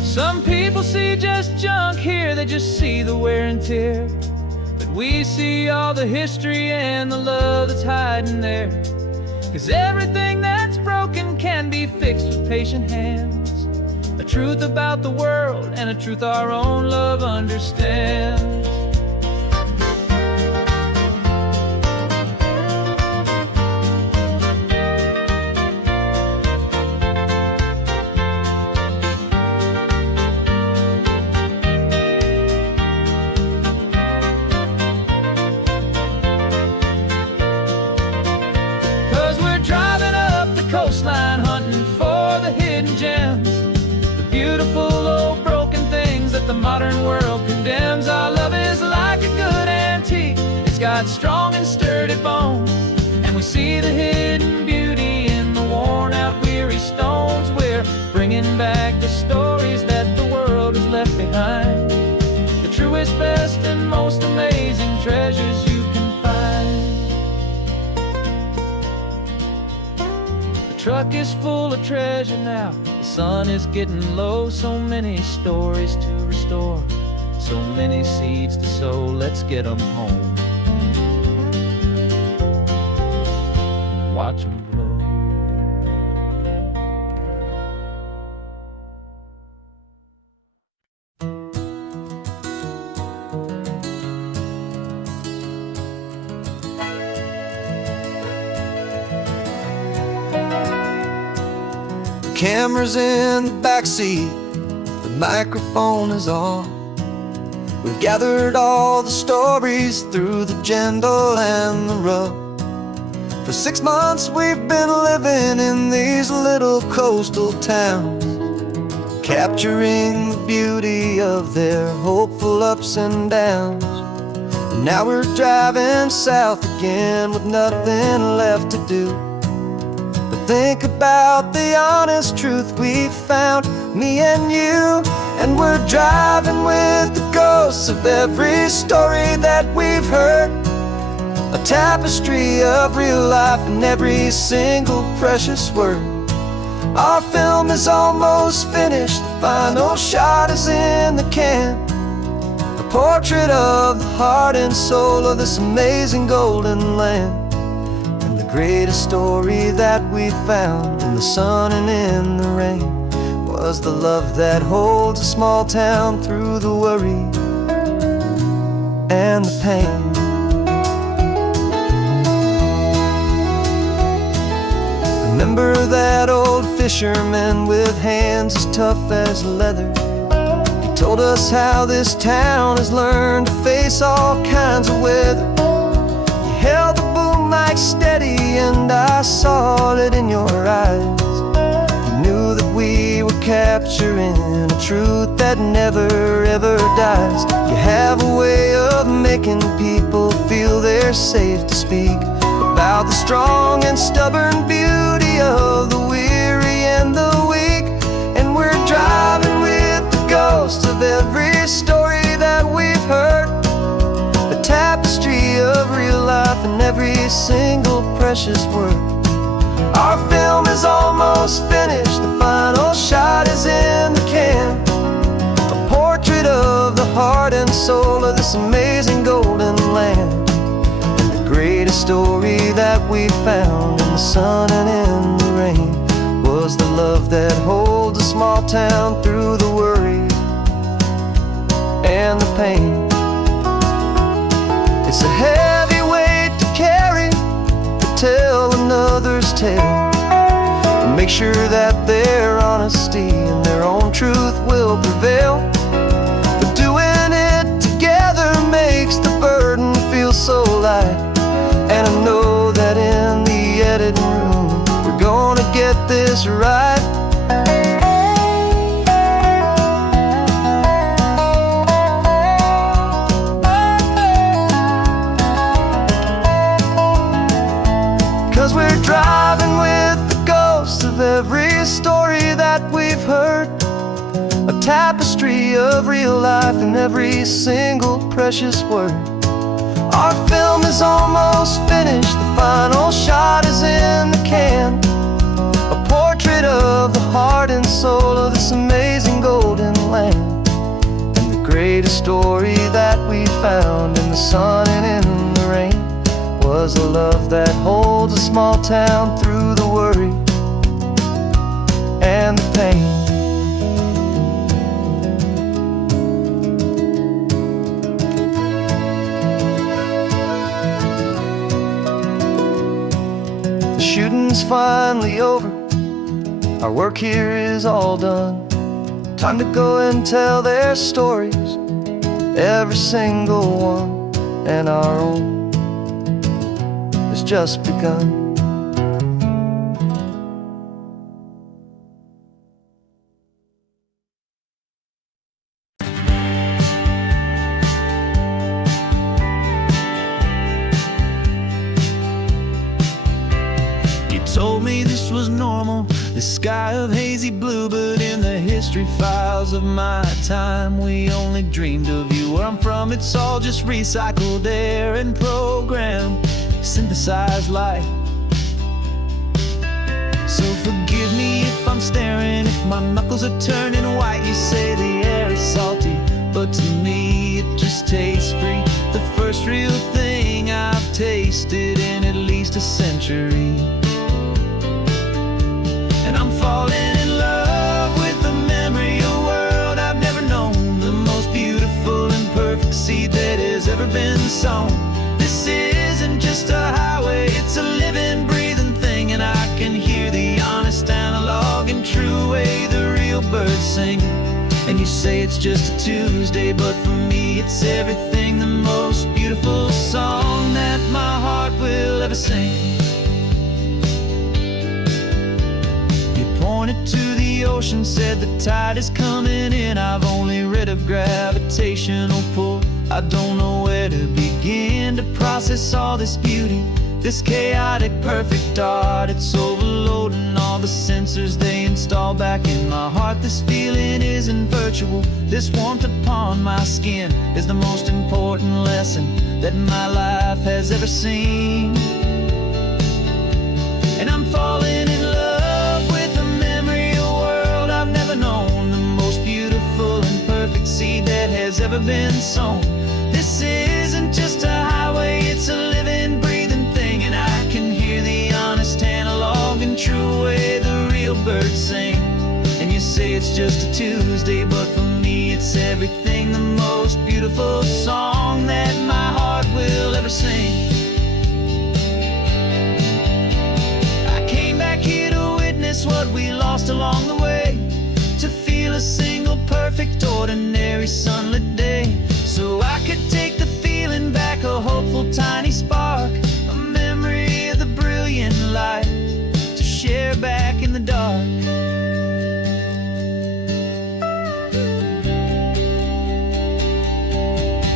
Some people see just junk here, they just see the wear and tear, but we see all the history and the love that's hiding there. 'Cause everything that's broken can be fixed with patient hands, a truth about the world and a truth our own love understands. 'Cause we're driving up the coastline, hunting for the hidden gems, the beautiful old broken things that the modern world condemns. Our love is like a good antique, it's got strong and sturdy bones, and we see the hidden beauty in the worn out weary stones. We're bringing back the stories that the world has left behind, the truest, best, and most amazing treasures you can find. The truck is full of treasure now, the sun is getting low. So many stories to restore, so many seeds to sow. Let's get them home, watch them blow. Camera's in the backseat, the microphone is on. We've gathered all the stories through the gentle and the rough. For 6 months we've been living in these little coastal towns, capturing the beauty of their hopeful ups and downs. And now we're driving south again with nothing left to do. Think about the honest truth we found, me and you. And we're driving with the ghosts of every story that we've heard, a tapestry of real life and every single precious word. Our film is almost finished, the final shot is in the can, a portrait of the heart and soul of this amazing golden land. Greatest story that we found in the sun and in the rain was the love that holds a small town through the worry and the pain. Remember that old fisherman with hands as tough as leather? He told us how this town has learned to face all kinds of weather. You held the boom mic steady and I saw it in your eyes. You knew that we were capturing a truth that never ever dies. You have a way of making people feel they're safe to speak about the strong and stubborn beauty of the weary and the weak. And we're driving with the ghosts of every story that we've heard, a tapestry of real life and every single precious word. Our film is almost finished, the final shot is in the can. A portrait of the heart and soul of this amazing golden land. And the greatest story that we found in the sun and in the rain was the love that holds a small town through the worry and the pain. It's a heavy weight to carry, to tell another's tale, and make sure that their honesty and their own truth will prevail. But doing it together makes the burden feel so light. And I know that in the editing room we're gonna get this right. 'Cause we're driving with the ghosts of every story that we've heard, a tapestry of real life in every single precious word. Our film is almost finished, the final shot is in the can. A portrait of the heart and soul of this amazing golden land. And the greatest story that we found in the sun and in the rain was a love that holds a small town through the worry and the pain. The shooting's finally over, our work here is all done. Time to go and tell their stories, every single one, and our own has just begun. You told me this was normal, the sky of hazy blue, but in the history files of my time we only dreamed of you. Where I'm from, it's all just recycled air and programmed synthesized light. So forgive me if I'm staring, if my knuckles are turning white. You say the air is salty, but to me it just tastes free. The first real thing I've tasted in at least a century. And I'm falling in love with the memory of a world I've never known, the most beautiful and perfect seed that has ever been sown. This isn't just a highway, it's a living, breathing thing. And I can hear the honest, analog, and true way the real birds sing. And you say it's just a Tuesday, but for me it's everything, the most beautiful song that my heart will ever sing. You pointed to the ocean, said the tide is coming in. I've only read of gravitational pull, I don't know where to begin to process all this beauty, this chaotic perfect art. It's overloading all the sensors they install back in my heart. This feeling isn't virtual, this warmth upon my skin is the most important lesson that my life has ever seen. And I'm falling in love with the memory of a world I've never known, the most beautiful and perfect seed that has ever been sown. This isn't just a highway, it's a living, breathing thing. And I can hear the honest, analog, and true way the real birds sing. And you say it's just a Tuesday, but for me it's everything, the most beautiful song that my heart will ever sing. I came back here to witness what we lost along the way, to feel a single perfect ordinary sunlit day, so I could take the feeling back, a hopeful tiny spark, a memory of the brilliant light to share back in the dark.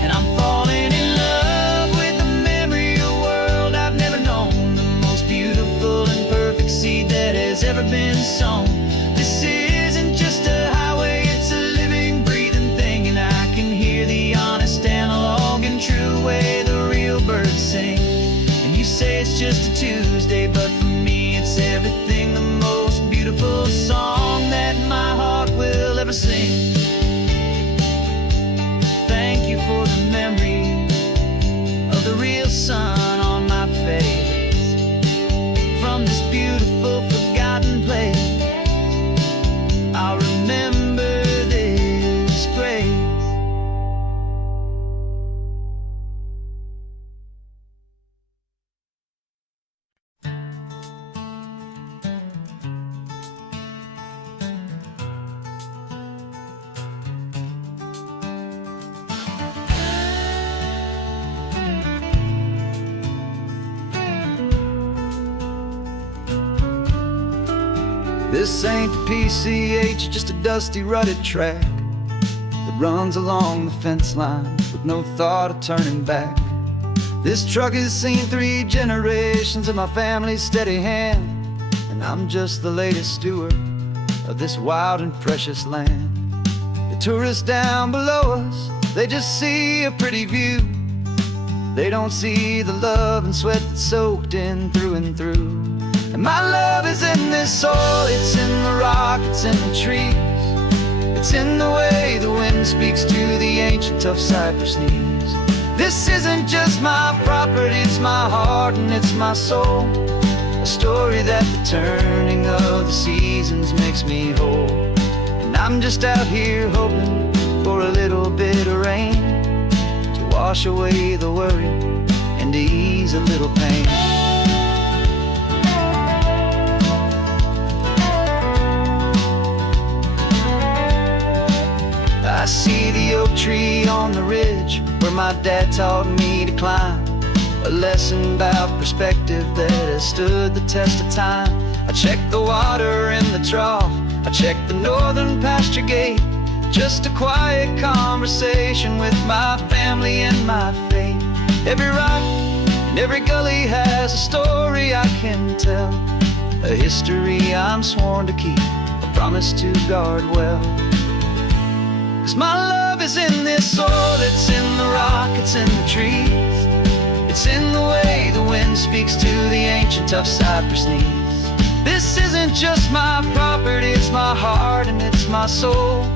And I'm falling in love with the memory of a world I've never known, the most beautiful and perfect seed that has ever been sown. This isn't just a highway, it's a living, breathing thing. And I can hear the honest, analog, and true way the real birds sing. And you say it's just a Tuesday, but for me it's every This ain't the PCH, just a dusty, rutted track that runs along the fence line with no thought of turning back. This truck has seen 3 generations of my family's steady hand, and I'm just the latest steward of this wild and precious land. The tourists down below us, they just see a pretty view. They don't see the love and sweat that's soaked in through and through. And my love is in this soil, it's in the rock, it's in the trees. It's in the way the wind speaks to the ancient tough cypress knees. This isn't just my property, it's my heart and it's my soul. A story that the turning of the seasons makes me whole. And I'm just out here hoping for a little bit of rain to wash away the worry and to ease a little pain. I see the oak tree on the ridge where my dad taught me to climb. A lesson about perspective that has stood the test of time. I check the water in the trough, I check the northern pasture gate. Just a quiet conversation with my family and my faith. Every rock and every gully has a story I can tell, a history I'm sworn to keep, a promise to guard well. 'Cause my love is in this soil, it's in the rock, it's in the trees. It's in the way the wind speaks to the ancient tough cypress knees. This isn't just my property, it's my heart and it's my soul.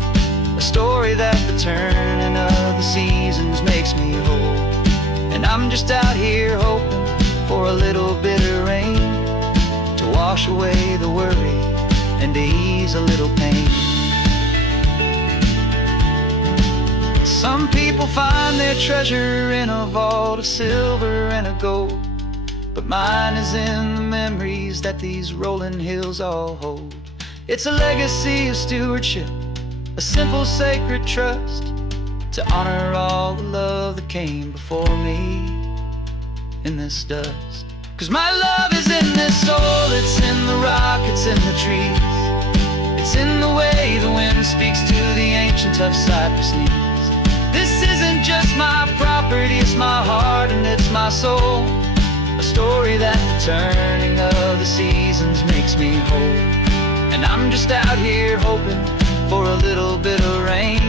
A story that the turning of the seasons makes me whole. And I'm just out here hoping for a little bit of rain to wash away the worry and to ease a little pain. Some people find their treasure in a vault of silver and of gold, but mine is in the memories that these rolling hills all hold. It's a legacy of stewardship, a simple sacred trust, to honor all the love that came before me in this dust. 'Cause my love is in this soil, it's in the rock, it's in the trees. It's in the way the wind speaks to the ancient tough cypress knees. This isn't just my property, it's my heart and it's my soul. A story that the turning of the seasons makes me whole. And I'm just out here hoping for a little bit of rain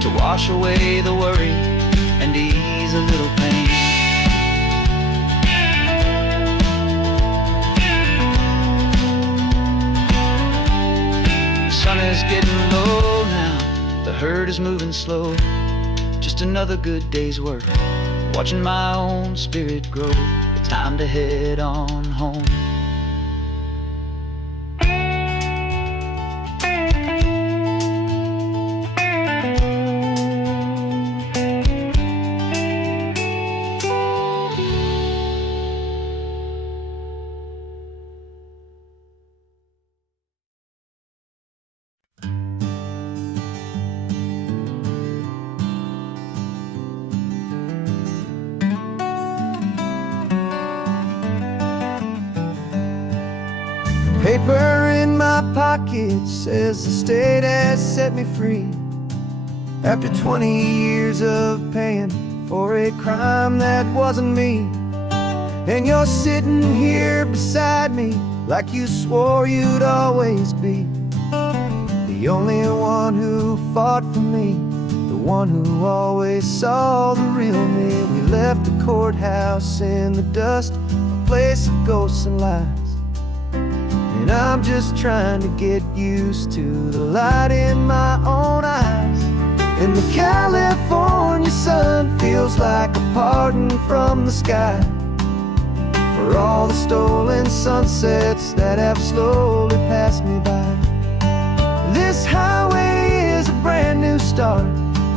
to wash away the worry and ease a little pain. The sun is getting low now, the herd is moving slow. Just another good day's work, watching my own spirit grow. Time to head on home. Paper in my pocket says the state has set me free after 20 years of paying for a crime that wasn't me. And you're sitting here beside me like you swore you'd always be the only one who fought for me, the one who always saw the real me. We left the courthouse in the dust, a place of ghosts and lies. And I'm just trying to get used to the light in my own eyes. And the California sun feels like a pardon from the sky for all the stolen sunsets that have slowly passed me by. This highway is a brand new start,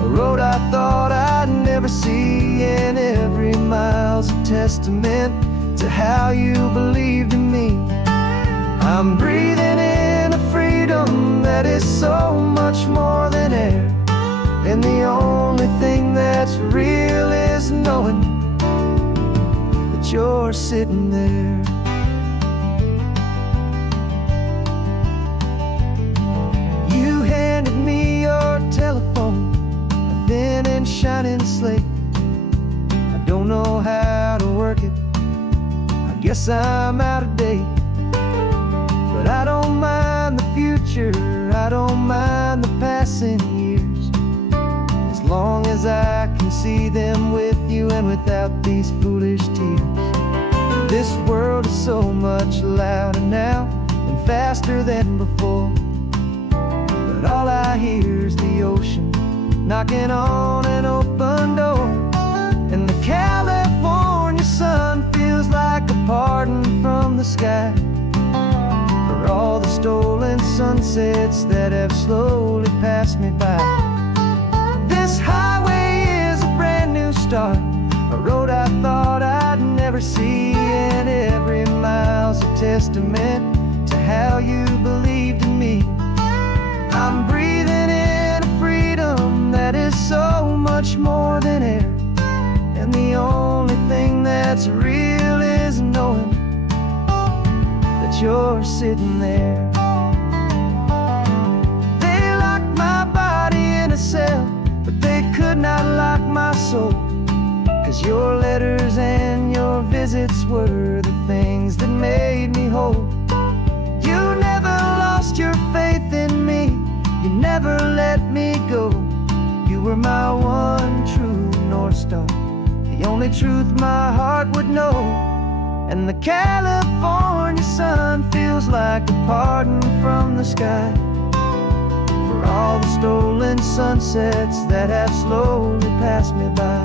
a road I thought I'd never see, and every mile's a testament to how you believed in me. I'm breathing in a freedom that is so much more than air, and the only thing that's real is knowing that you're sitting there. Guess I'm out of date, but I don't mind the future, I don't mind the passing years, as long as I can see them with you and without these foolish tears. This world is so much louder now and faster than before, but all I hear is the ocean knocking on an open door. And the California sun feels like a pardon from the sky for all the stolen sunsets that have slowly passed me by. This highway is a brand new start, a road I thought I'd never see, and every mile's a testament to how you believed in me. I'm breathing in a freedom that is so much more than air, and the only thing that's real is knowing that you're sitting there. They locked my body in a cell, but they could not lock my soul, 'cause your letters and your visits were the things that made me whole. You never lost your faith in me, you never let me go. You were my one true North Star, the only truth my heart would know. And the California sun feels like a pardon from the sky for all the stolen sunsets that have slowly passed me by.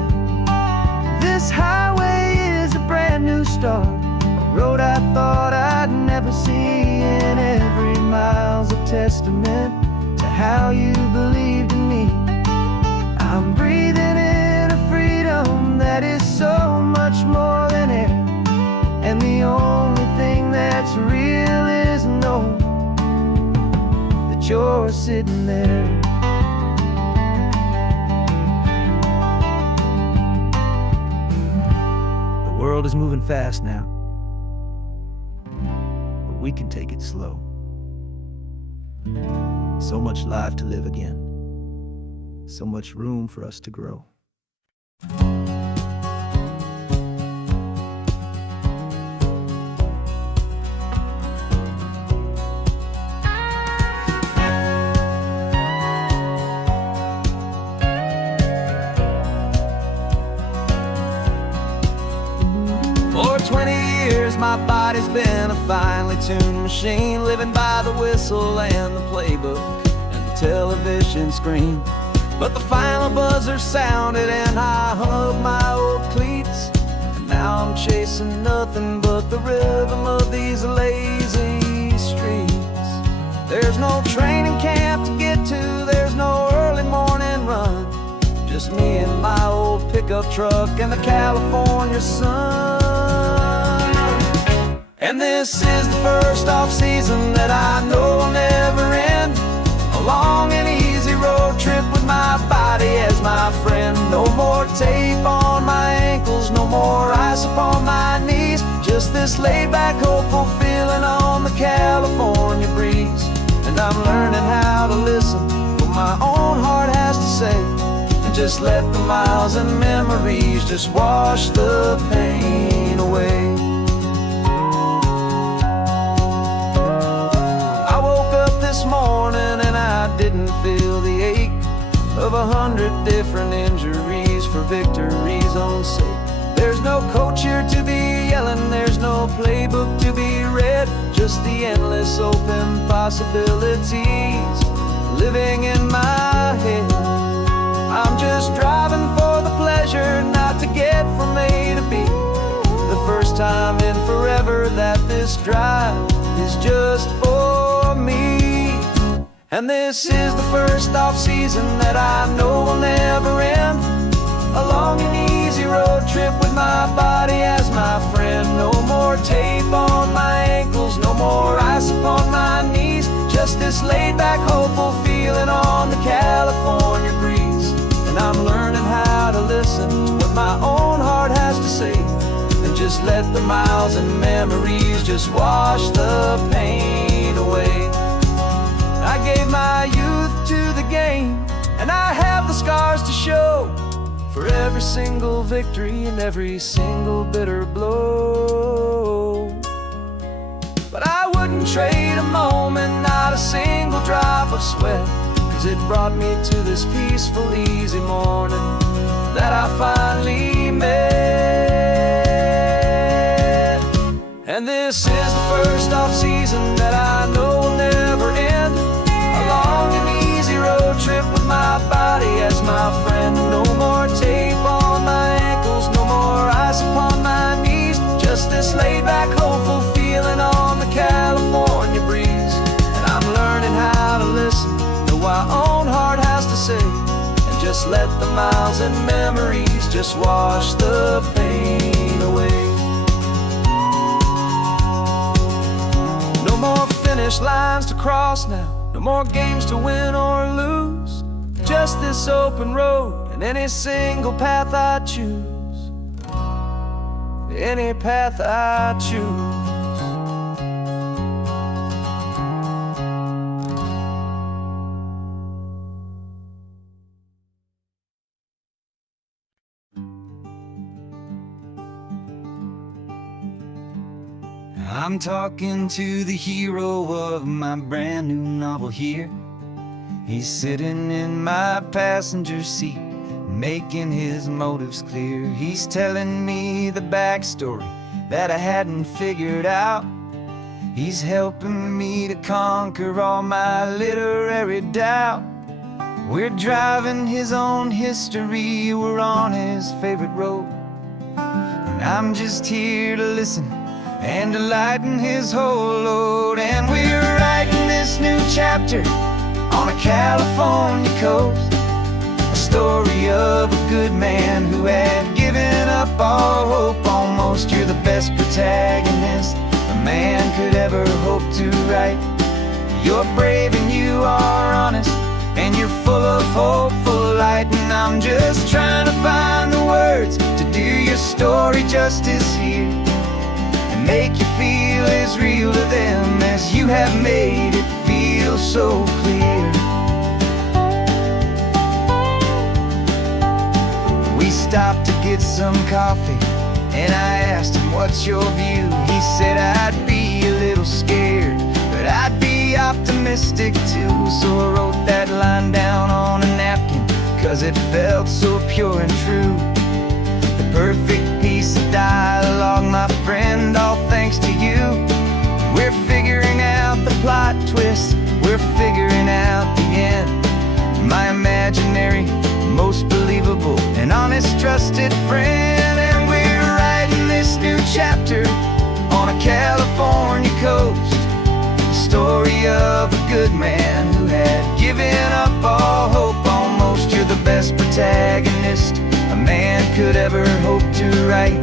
This highway is a brand new start, a road I thought I'd never see, and every mile's a testament to how you believed in me. I'm breathing in a freedom that is so much more than air, and the only thing that's real is knowing that you're sitting there. The world is moving fast now, but we can take it slow. So much life to live again, so much room for us to grow. For 20 years my body's been a finely tuned machine, living by the whistle and the playbook and the television screen. But the final buzzer sounded and I hung up my old cleats, and now I'm chasing nothing but the rhythm of these lazy streets. There's no training camp to get to, there's no early morning run, just me and my old pickup truck and the California sun. And this is the first off-season that I know will never end, a long and easy road trip with my body as my friend. No more tape on my ankles, no more ice upon my knees, just this laid-back, hopeful feeling on the California breeze. And I'm learning how to listen to what my own heart has to say, and just let the miles and memories just wash the pain away. I woke up this morning and I didn't feel the ache of 100 different injuries for victory's own sake. There's no coach here to be yelling, there's no playbook to be read, just the endless open possibilities living in my head. I'm just driving for the pleasure, not to get from A to B. The first time in forever that this drive is just for me. And this is the first off-season that I know will never end, a long and easy road trip with my body as my friend. No more tape on my ankles, no more ice upon my knees, just this laid-back, hopeful feeling on the California breeze. And I'm learning how to listen to what my own heart has to say, and just let the miles and memories just wash the pain away. I gave my youth to the game, and I have the scars to show for every single victory and every single bitter blow. of sweat, 'cause it brought me to this peaceful, easy morning that I finally met. And this is the first off-season that I know will never end. A long and easy road trip with my body as my friend. No more tape on my ankles, no more ice upon my knees. Just this laid-back, hopeful feeling on the California breeze. And I'm learning how to listen to what my own heart has to say, and just let the miles and memories just wash the pain away. No more finish lines to cross now, no more games to win or lose. Just this open road and any single path I choose. Any path I choose. I'm talking to the hero of my brand new novel here. He's sitting in my passenger seat, making his motives clear. He's telling me the backstory that I hadn't figured out. He's helping me to conquer all my literary doubt. We're driving his own history, we're on his favorite road. And I'm just here to listen and to lighten his whole load. And we're writing this new chapter on a California coast, a story of a good man who had given up all hope almost. You're the best protagonist a man could ever hope to write. You're brave and you are honest, and you're full of hopeful light. And I'm just trying to find the words to do your story justice here, make you feel as real to them as you have made it feel so clear. We stopped to get some coffee, and I asked him, what's your view? He said, I'd be a little scared, but I'd be optimistic too. So I wrote that line down on a napkin, 'cause it felt so pure and true. The perfect piece of dialogue, my friend, all thanks to you. We're figuring out the plot twist, we're figuring out the end. My imaginary, most believable and honest trusted friend. And we're writing this new chapter on a California coast, the story of a good man who had given up all hope almost. You're the best protagonist a man could ever hope to write.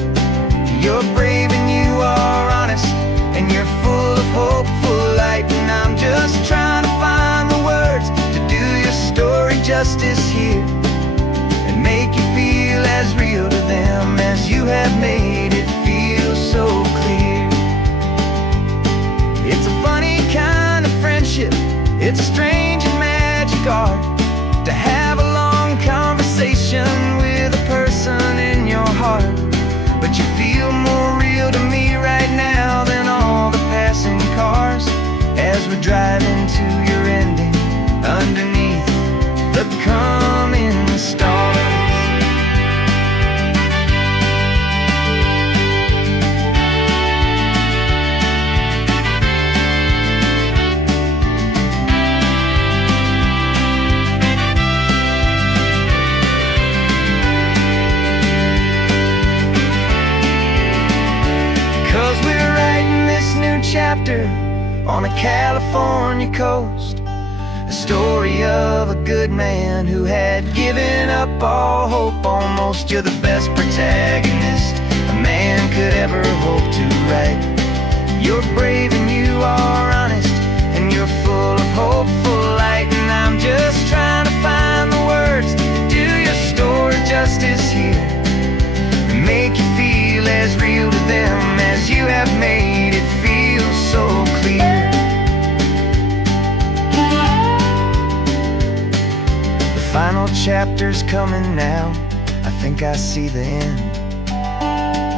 You're brave and you are honest, and you're full of hopeful light. And I'm just trying to find the words to do your story justice here, and make you feel as real to them as you have made it feel so clear. It's a funny kind of friendship, it's a strange and magic art to have a long conversation with a person in your heart. But you feel more real to me right now than all the passing cars, as we're driving to your ending underneath the coming stars. Chapter on a California coast, a story of a good man who had given up all hope almost. You're the best protagonist a man could ever hope to write. You're brave and you are honest, and you're full of hopeful light. And I'm just trying to find the words to do your story justice here, and make you feel as real to them as you have made it feel so clear. The final chapter's coming now, I think I see the end.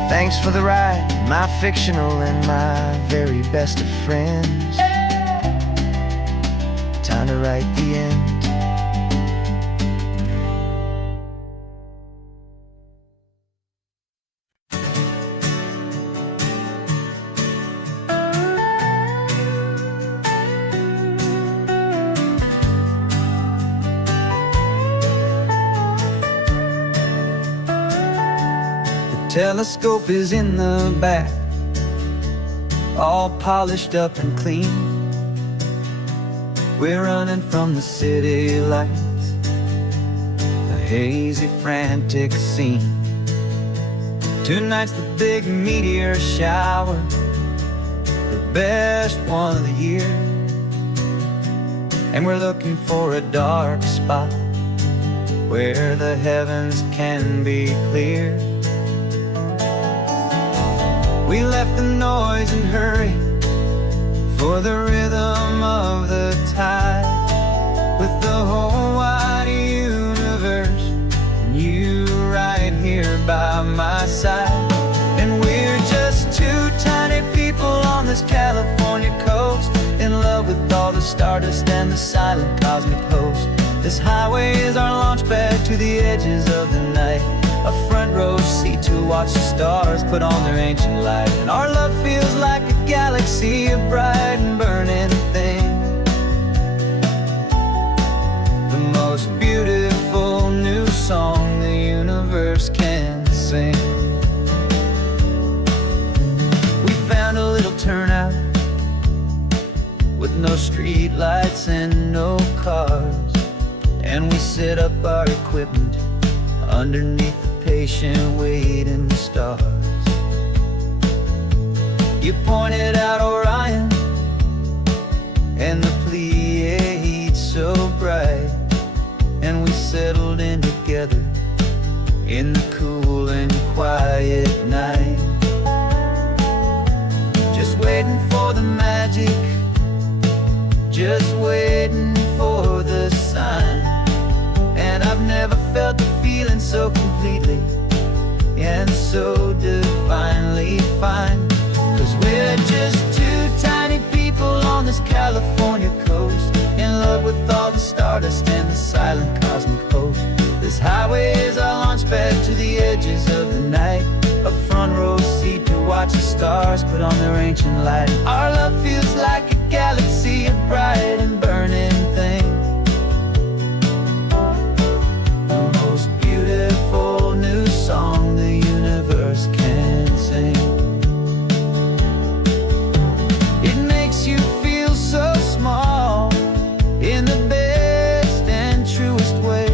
Thanks for the ride, my fictional and my very best of friends. Time to write the end. Telescope is in the back, all polished up and clean. We're running from the city lights, a hazy, frantic scene. Tonight's the big meteor shower, the best one of the year. And we're looking for a dark spot where the heavens can be clear. We left the noise and hurry for the rhythm of the tide, with the whole wide universe and you right here by my side. And we're just two tiny people on this California coast, in love with all the stardust and the silent cosmic host. This highway is our launch pad to the edges of the night, a front row seat to watch the stars put on their ancient light. And our love feels like a galaxy, a bright and burning thing, the most beautiful new song the universe can sing. We found a little turnout with no street lights and no cars, and we set up our equipment underneath the patient waiting stars. You pointed out Orion and the Pleiades so bright, and we settled in together in the cool and quiet night, just waiting for the magic, just waiting for the sign. And I've never felt the feeling so completely and so divinely fine, 'cause we're just two tiny people on this California coast, in love with all the stardust and the silent cosmic host. This highway is our launch pad to the edges of the night, a front row seat to watch the stars put on their ancient light. Our love feels like a galaxy, a bright and burning thing, the most beautiful new song the universe can sing. It makes you feel so small in the best and truest way,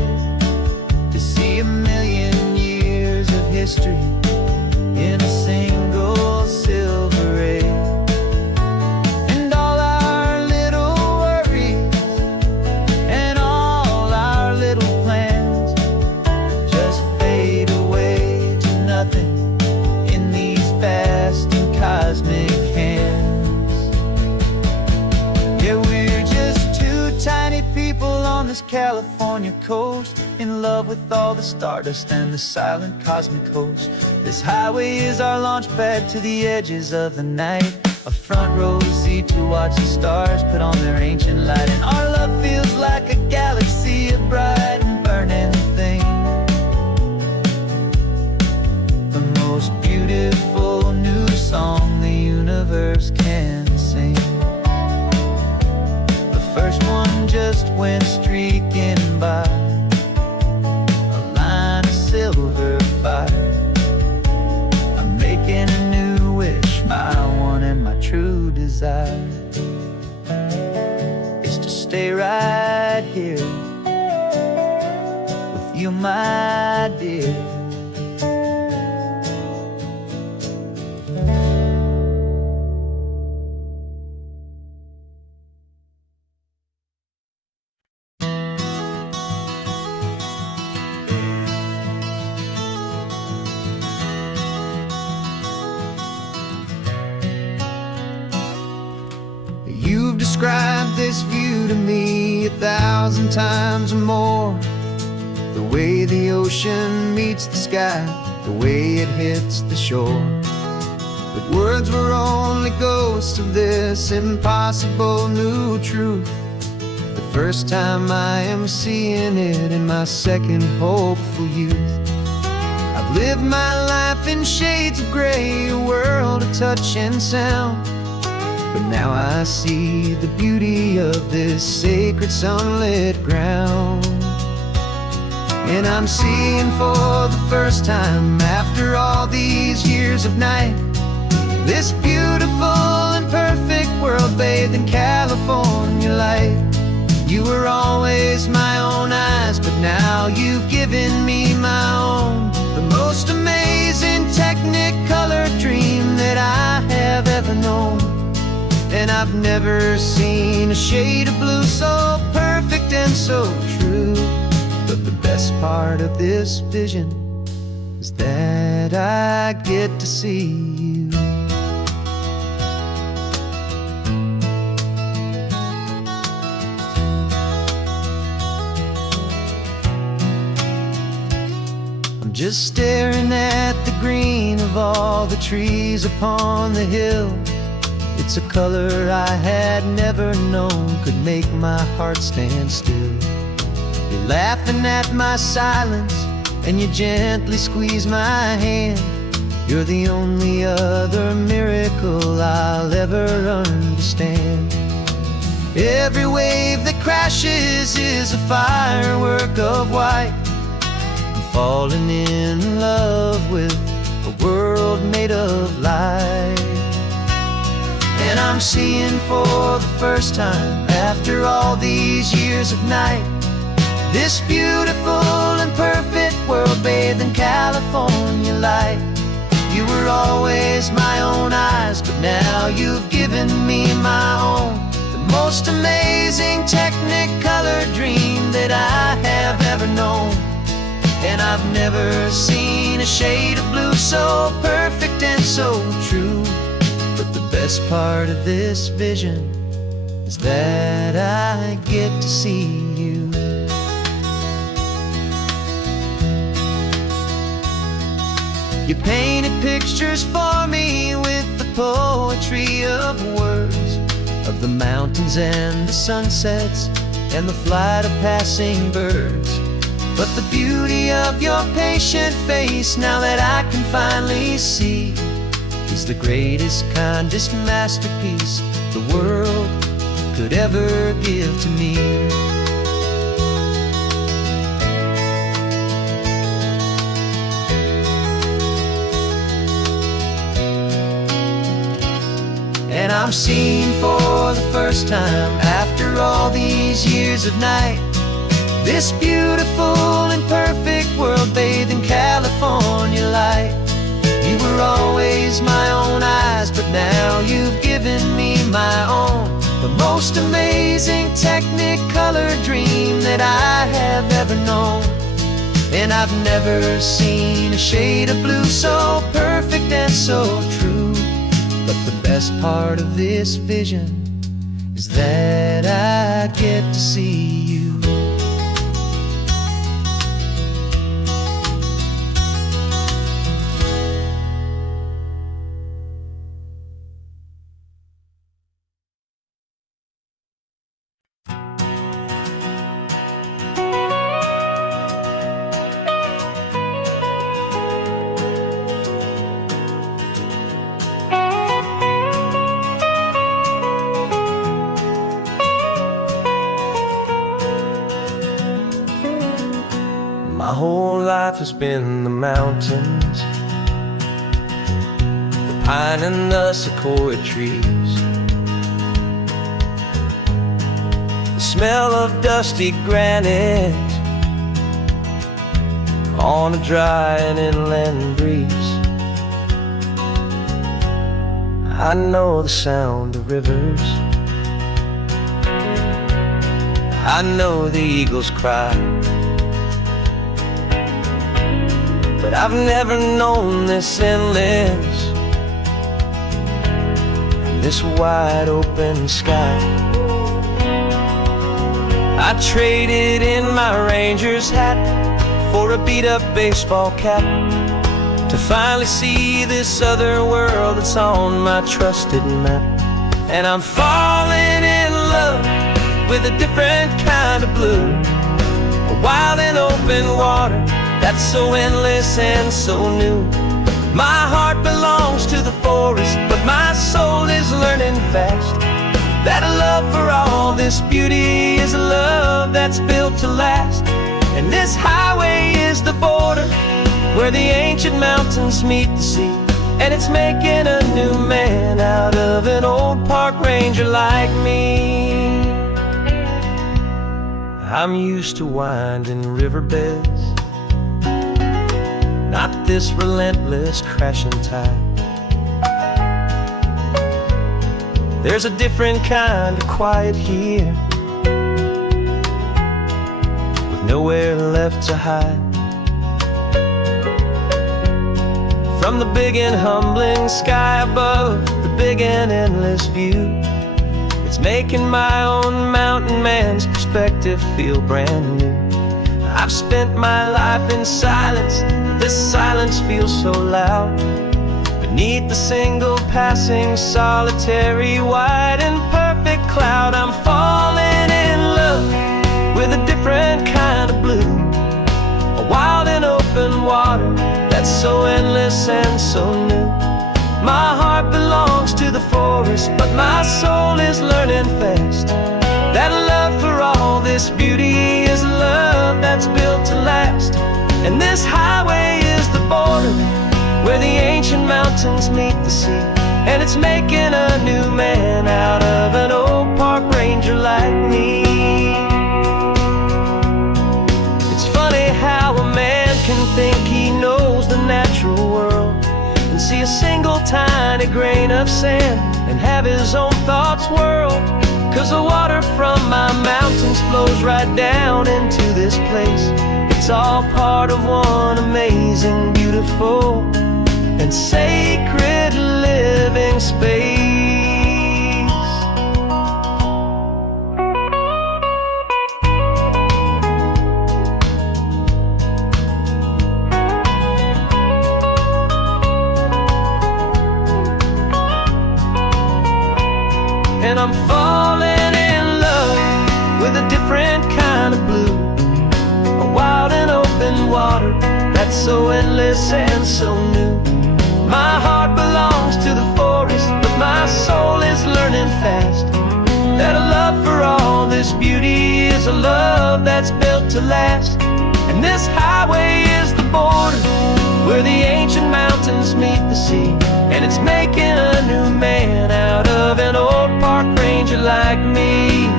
to see a million years of history in a single silver ray. And all our little worries and all our little plans just fade away to nothing in these vast and cosmic hands. Yeah, we're just two tiny people on this California coast, in love with all the stardust and the silent cosmic host. This highway is our launch pad to the edges of the night, a front row seat to watch the stars put on their ancient light. And our love feels like a galaxy, a bright and burning thing, the most beautiful new song the universe can sing. The first one just went streaking by, a line of silver fire. I'm making a new wish, my one and my true desire is to stay right here with you, my dear. You've described this view to me 1,000 times or more, the way the ocean meets the sky, the way it hits the shore. But words were only ghosts of this impossible new truth, the first time I am seeing it in my second hopeful youth. I've lived my life in shades of gray, a world of touch and sound. But now I see the beauty of this sacred sunlit ground. And I'm seeing for the first time, after all these years of night, this beautiful and perfect world bathed in California light. You were always my own eyes, but now you've given me my own. The most amazing technicolor dream that I have ever known. And I've never seen a shade of blue so perfect and so true. But the best part of this vision is that I get to see you. I'm just staring at the green of all the trees upon the hill. It's a color I had never known could make my heart stand still. You're laughing at my silence, and you gently squeeze my hand. You're the only other miracle I'll ever understand. Every wave that crashes is a firework of white. I'm falling in love with a world made of light. And I'm seeing for the first time, after all these years of night, this beautiful and perfect world bathed in California light. You were always my own eyes, but now you've given me my own. The most amazing technicolor dream that I have ever known. And I've never seen a shade of blue so perfect and so true. But the best part of this vision is that I get to see you. You painted pictures for me with the poetry of words, of the mountains and the sunsets and the flight of passing birds. But the beauty of your patient face, now that I can finally see, is the greatest, kindest masterpiece the world could ever give to me. And I'm seeing for the first time, after all these years of night, this beautiful and perfect world bathed in California light. You were always my own eyes, but now you've given me my own. The most amazing technicolor dream that I have ever known. And I've never seen a shade of blue so perfect and so true. But the best part of this vision is that I get to see you. My whole life has been the mountains, the pine and the sequoia trees, the smell of dusty granite on a dry and inland breeze. I know the sound of rivers, I know the eagles cry, but I've never known this endless and this wide open sky. I traded in my ranger's hat for a beat-up baseball cap to finally see this other world that's on my trusted map. And I'm falling in love with a different kind of blue. A wild and open water that's so endless and so new. My heart belongs to the forest, but my soul is learning fast that a love for all this beauty is a love that's built to last. And this highway is the border where the ancient mountains meet the sea, and it's making a new man out of an old park ranger like me. I'm used to winding riverbeds, not this relentless crashing tide. There's a different kind of quiet here, with nowhere left to hide. From the big and humbling sky above, the big and endless view, it's making my own mountain man's perspective feel brand new. I've spent my life in silence, this silence feels so loud. Beneath the single passing solitary white and perfect cloud, I'm falling in love with a different kind of blue. A wild and open water that's so endless and so new. My heart belongs to the forest, but my soul is learning fast that a love for all this beauty is a love that's built to last. And this highway is the border where the ancient mountains meet the sea, and it's making a new man out of an old park ranger like me. It's funny how a man can think he knows the natural world and see a single tiny grain of sand and have his own thoughts whirled. 'Cause the water from my mountains flows right down into this place. It's all part of one amazing, beautiful, and sacred living space. And I'm falling in love with a different kind of blue. A wild and open water that's so endless and so new. My heart belongs to the forest, but my soul is learning fast that a love for all this beauty is a love that's built to last. And this highway is the border where the ancient mountains meet the sea, and it's making a new man out of an old park ranger like me.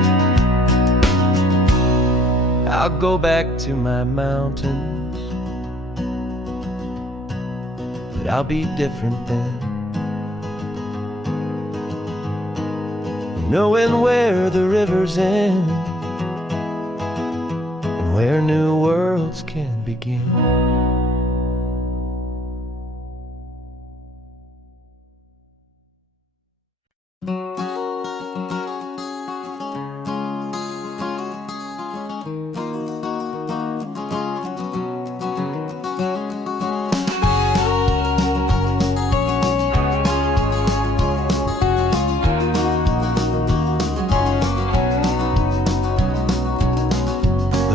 I'll go back to my mountains, but I'll be different then, knowing where the rivers end and where new worlds can begin.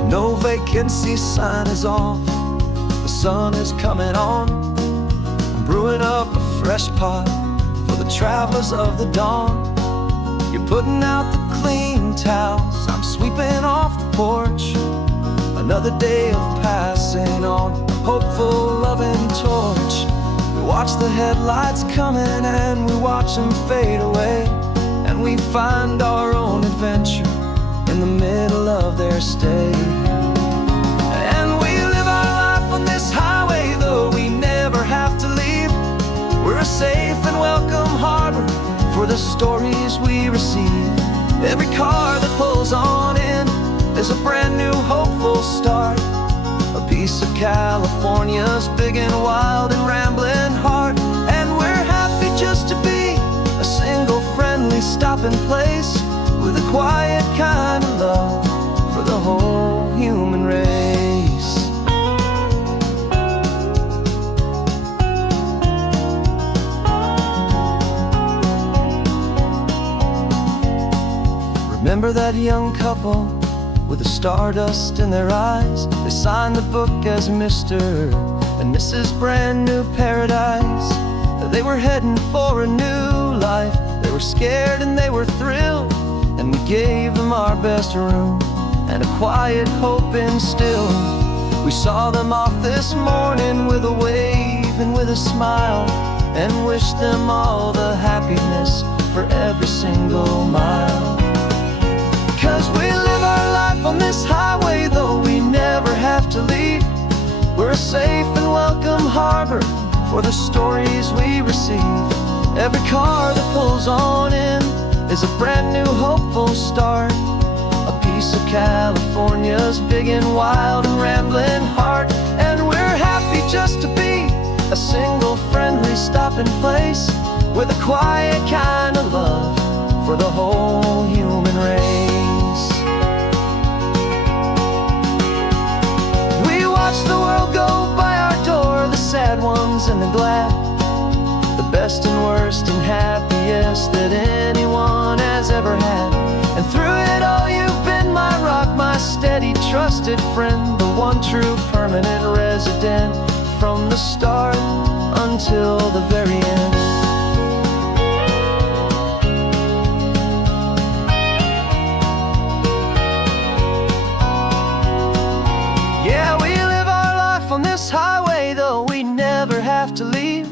No vacancy sign is off, the sun is coming on. I'm brewing up a fresh pot for the travelers of the dawn. You're putting out the clean towels, I'm sweeping off the porch. Another day of passing on, a hopeful, loving torch. We watch the headlights coming and we watch them fade away, and we find our own adventure in the middle of their stay. And we live our life on this highway, though we never have to leave. We're a safe and welcome harbor for the stories we receive. Every car that pulls on in is a brand new hopeful start, a piece of California's big and wild and rambling heart. And we're happy just to be a single friendly stopping place with a quiet kind of love for the whole human race. Remember that young couple with the stardust in their eyes? They signed the book as Mr. and Mrs. Brand New Paradise. They were heading for a new life. They were scared and they were thrilled, and we gave them our best room and a quiet hope instilled. We saw them off this morning with a wave and with a smile, and wished them all the happiness for every single mile. 'Cause we live our life on this highway, though we never have to leave. We're a safe and welcome harbor for the stories we receive. Every car that pulls on in is a brand new hopeful start, a piece of California's big and wild and rambling heart. And we're happy just to be a single friendly stopping place, with a quiet kind of love for the whole human race. We watch the world go by our door, the sad ones and the glad, the best and worst and happiest that anyone has ever had. And through it all you've been my rock, my steady trusted friend, the one true permanent resident, from the start until the very end. Yeah, we live our life on this highway, though we never have to leave.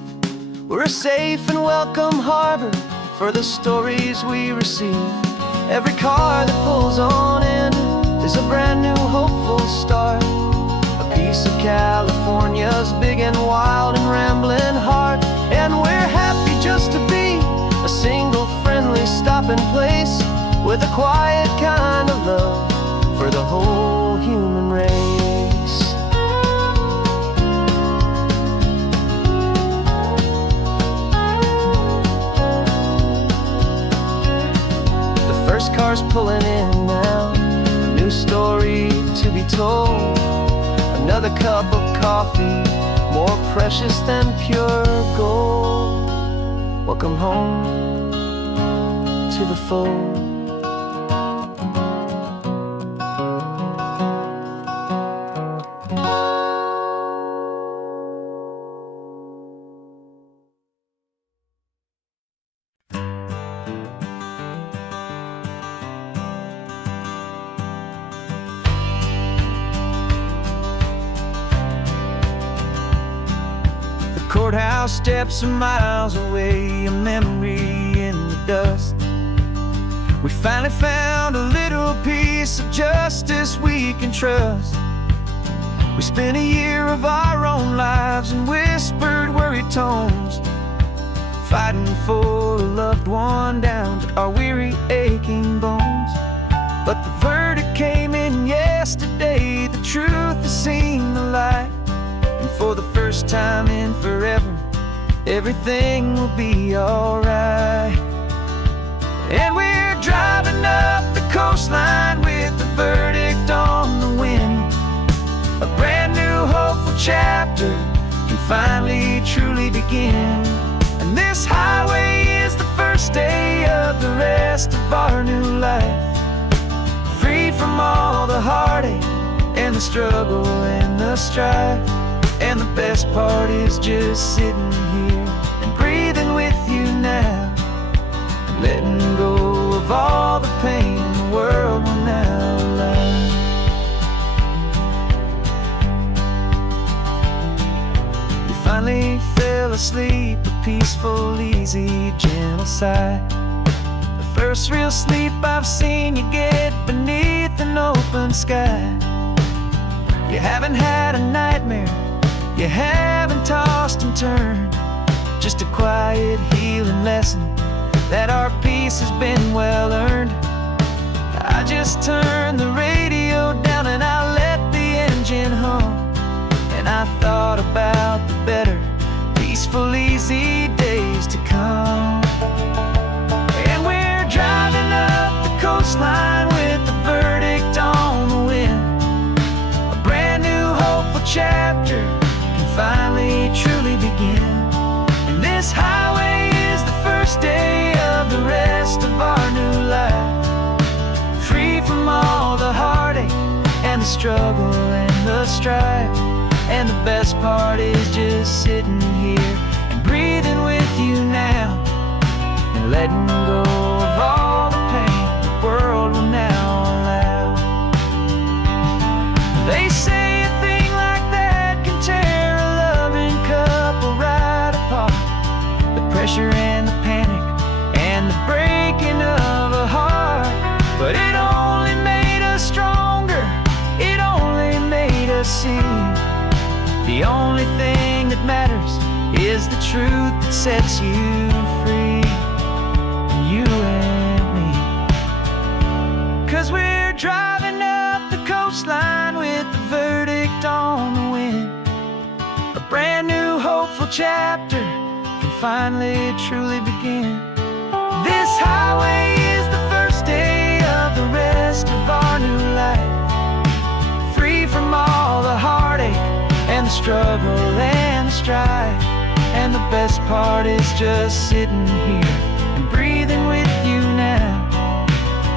We're a safe and welcome harbor for the stories we receive. Every car that pulls on in is a brand new hopeful start, a piece of California's big and wild and rambling heart. And we're happy just to be a single friendly stopping place, with a quiet kind of love for the whole human race. The first car's pulling in now, a new story to be told. Another cup of coffee, more precious than pure gold. Welcome home to the fold. Courthouse steps are miles away, a memory in the dust. We finally found a little piece of justice we can trust. We spent a year of our own lives in whispered, worried tones, fighting for a loved one down to our weary, aching bones. But the verdict came in yesterday, the truth has seen the light. For the first time in forever, everything will be alright. And we're driving up the coastline with the verdict on the wind. A brand new hopeful chapter can finally truly begin. And this highway is the first day of the rest of our new life, freed from all the heartache and the struggle and the strife. And the best part is just sitting here and breathing with you now, and letting go of all the pain the world will now allow. You finally fell asleep, a peaceful, easy, gentle sigh. The first real sleep I've seen you get beneath an open sky. You haven't had a nightmare, you haven't tossed and turned, just a quiet healing lesson that our peace has been well earned. I just turned the radio down and I let the engine hum, and I thought about the better, peaceful, easy days to come. And we're driving up the coastline with the verdict on the wind, a brand new hopeful chapter finally truly begin. And this highway is the first day of the rest of our new life, struggle and the strife. And the best part is just sitting here and breathing with you now, and letting go of all the pain the world will now allow. They say a thing like that can tear a loving couple right apart. The pressure and the panic and the breaking of a heart. But it only made us stronger, it only made us see the only thing that matters is the truth that sets you free, you and me. 'Cause we're driving up the coastline with the verdict on the wind. A brand new hopeful chapter can finally truly begin. This highway is the first day of the rest of our new life, free from all the heartache and the struggle and the strife. And the best part is just sitting here and breathing with you now,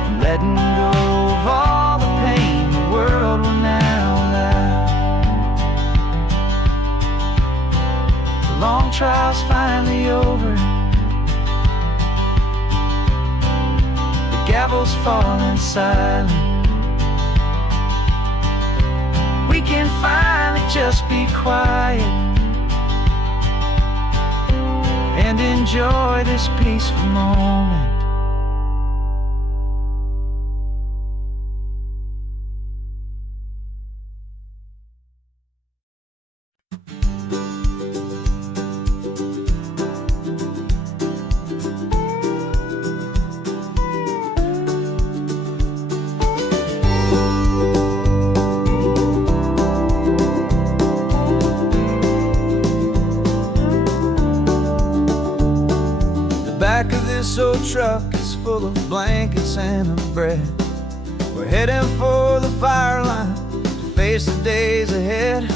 and letting go of all the pain the world will now allow. The long trial's finally over, the gavel's falling silent. We can finally just be quiet and enjoy this peaceful moment. This old truck is full of blankets and of bread. We're heading for the fire line to face the days ahead.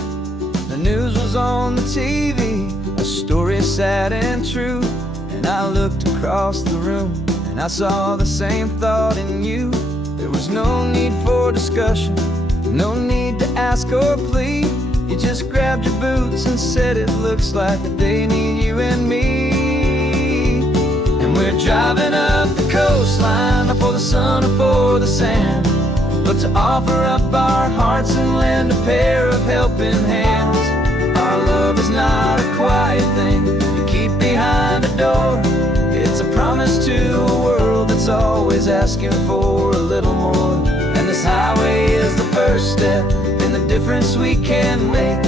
The news was on the TV, a story sad and true. And I looked across the room and I saw the same thought in you. There was no need for discussion, no need to ask or plead. You just grabbed your boots and said it looks like the day need you and me. We're driving up the coastline, not for the sun or for the sand, but to offer up our hearts and lend a pair of helping hands. Our love is not a quiet thing you keep behind a door. It's a promise to a world that's always asking for a little more. And this highway is the first step in the difference we can make,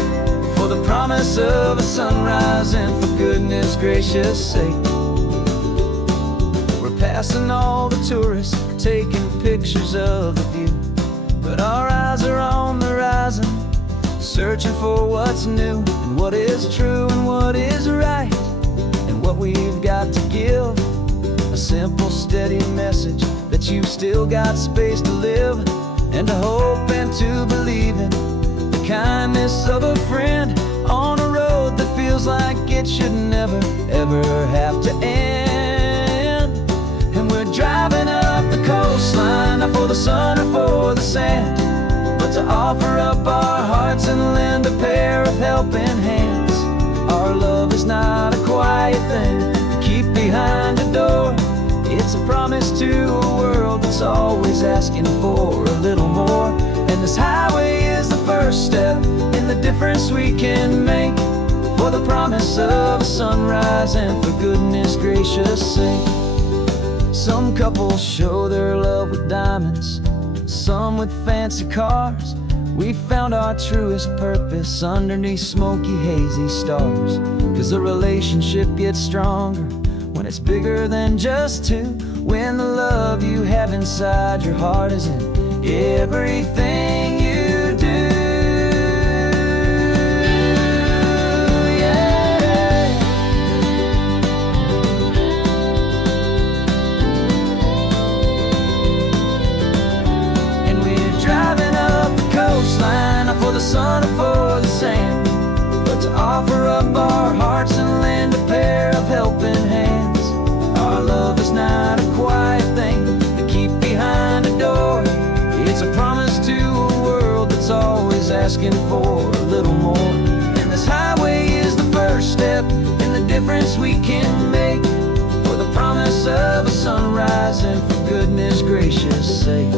for the promise of a sunrise and for goodness gracious sake. Passing all the tourists, taking pictures of the view, but our eyes are on the horizon, searching for what's new and what is true and what is right, and what we've got to give. A simple, steady message that you've still got space to live, and to hope and to believe in the kindness of a friend on a road that feels like it should never, ever have to end. We're driving up the coastline, not for the sun or for the sand, but to offer up our hearts and lend a pair of helping hands. Our love is not a quiet thing to keep behind a door. It's a promise to a world that's always asking for a little more. And this highway is the first step in the difference we can make, for the promise of a sunrise and for goodness gracious sake. Some couples show their love with diamonds, some with fancy cars. We found our truest purpose underneath smoky, hazy stars. 'Cause the relationship gets stronger when it's bigger than just two, when the love you have inside your heart is in everything you do. For the sun or for the sand, but to offer up our hearts and lend a pair of helping hands. Our love is not a quiet thing to keep behind a door. It's a promise to a world that's asking for a little more. And this highway is the first step in the difference we can make, for the promise of a sunrise and for goodness gracious sake.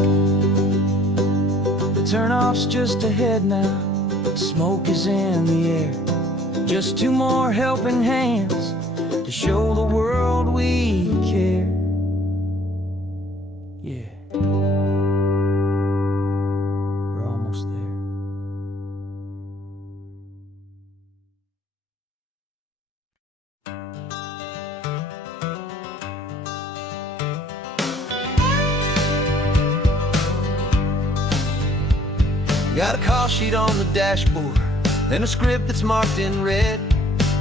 The turnoff's just ahead now, smoke is in the air. Just two more helping hands to show the world we care. Yeah, we're almost there. Got a call sheet on the dashboard and a script that's marked in red.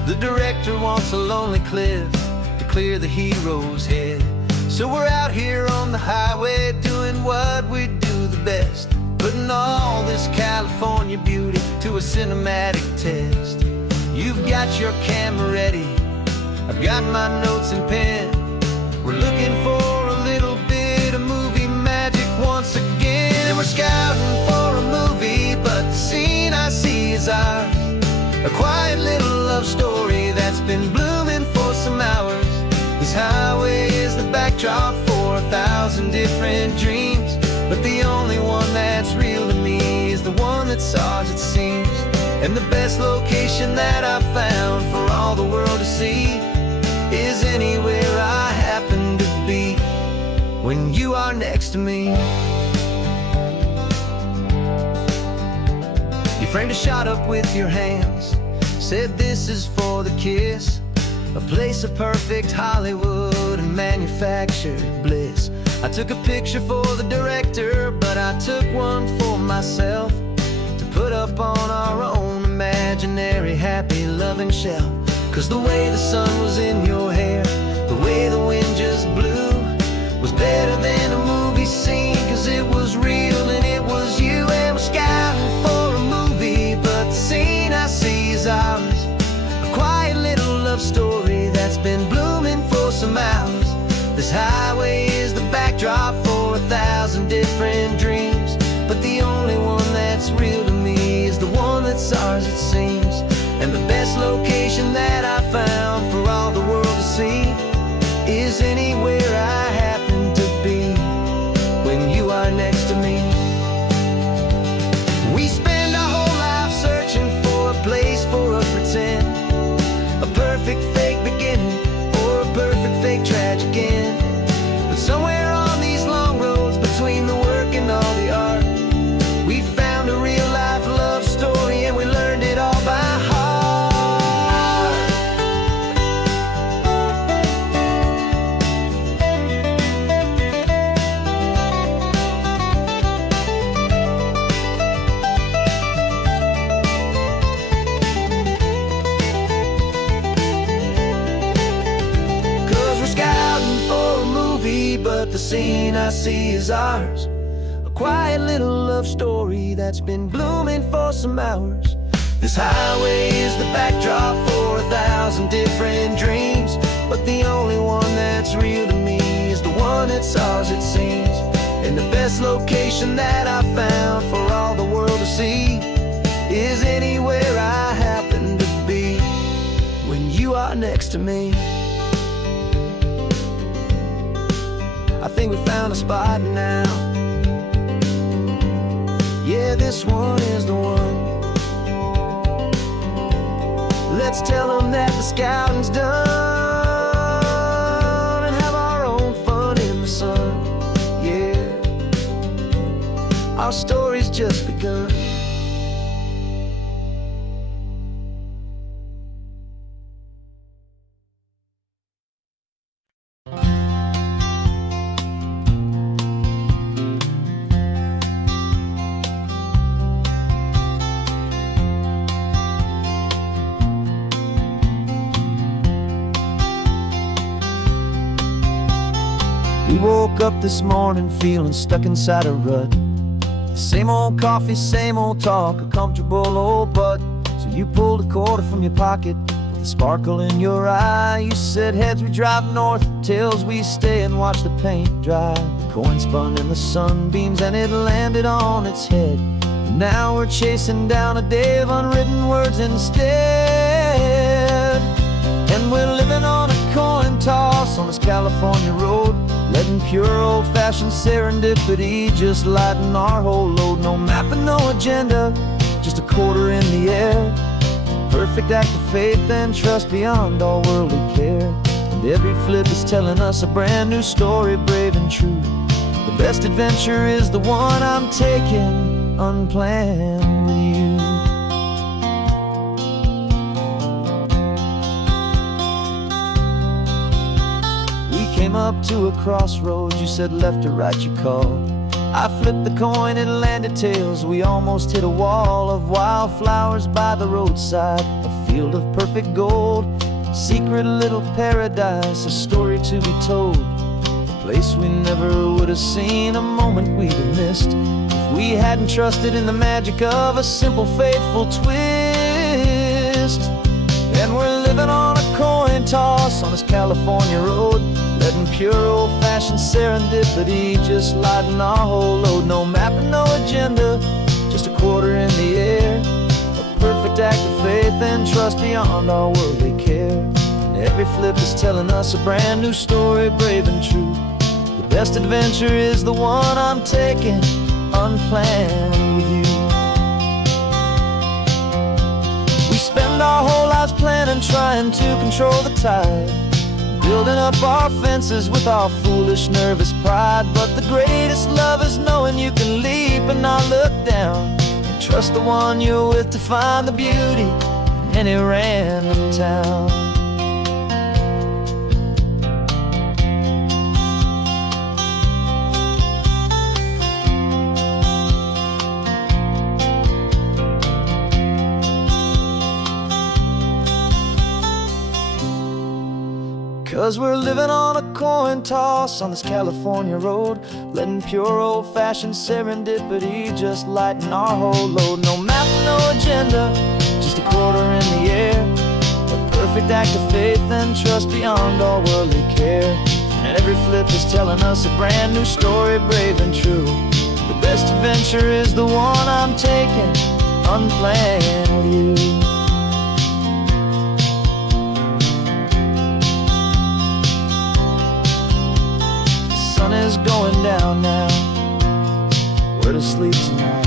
The director wants a lonely cliff to clear the hero's head. So we're out here on the highway doing what we do the best, putting all this California beauty to a cinematic test. You've got your camera ready, I've got my notes and pen. We're looking for a little bit of movie magic once again. And we're scouting for a movie, but the scene I see is ours. A quiet little love story that's been blooming for some hours. This highway is the backdrop for 1,000 different dreams, but the only one that's real to me is the one that's ours, it seems. And the best location that I've found for all the world to see is anywhere I happen to be when you are next to me. You framed a shot up with your hands, said this is for the kiss, a place of perfect Hollywood and manufactured bliss. I took a picture for the director, but I took one for myself to put up on our own imaginary happy loving shelf. Cause the way the sun was in your hair, the way the wind just blew, was better than a movie scene, cause it was real and it was you. And we're scouting for a movie, but the scene I see is ours. A quiet little love story that's been blooming for some hours. This highway is the backdrop for 1,000 different dreams, but the only one that's real to me is the one that's ours, it seems. And the best location that I found for all the world to see is anywhere I happen to be when you are next to me. We spend our whole life searching for a place for a pretend, a perfect fake beginning or a perfect fake tragic end. But somewhere on these long roads between the work and all the art, we found a real life love story and we learned it all by heart. But the scene I see is ours. A quiet little love story that's been blooming for some hours. This highway is the backdrop for 1,000 different dreams, but the only one that's real to me is the one that's ours, it seems. And the best location that I found for all the world to see is anywhere I happen to be when you are next to me. I think we found a spot now. Yeah, this one is the one. Let's tell them that the scouting's done and have our own fun in the sun. Yeah, our story's just begun. We woke up this morning feeling stuck inside a rut. Same old coffee, same old talk, a comfortable old butt. So you pulled a quarter from your pocket with a sparkle in your eye. You said heads we drive north, tails we stay and watch the paint dry. The coin spun in the sunbeams and it landed on its head. And now we're chasing down a day of unwritten words instead. And we're living on a coin toss on this California road, letting pure old-fashioned serendipity just lighten our whole load. No map and no agenda, just a quarter in the air. Perfect act of faith and trust beyond all worldly care. And every flip is telling us a brand new story, brave and true. The best adventure is the one I'm taking unplanned with you. We came up to a crossroads, you said left or right you called. I flipped the coin, it landed tails. We almost hit a wall of wildflowers by the roadside, a field of perfect gold, secret little paradise, a story to be told. A place we never would have seen, a moment we'd have missed if we hadn't trusted in the magic of a simple, faithful twist. And we're living on a coin toss on this California road, letting pure old-fashioned serendipity just lighten our whole load. No map and no agenda, just a quarter in the air. A perfect act of faith and trust beyond our worldly care. And every flip is telling us a brand new story, brave and true. The best adventure is the one I'm taking unplanned with you. We spend our whole lives planning, trying to control the tide, building up our fences with our foolish, nervous pride. But the greatest love is knowing you can leap and not look down, and trust the one you're with to find the beauty in any random town. 'Cause we're living on a coin toss on this California road, letting pure old-fashioned serendipity just lighten our whole load. No map, no agenda, just a quarter in the air. A perfect act of faith and trust beyond all worldly care. And every flip is telling us a brand new story, brave and true. The best adventure is the one I'm taking unplanned with you. Sun is going down now, we're to sleep tonight.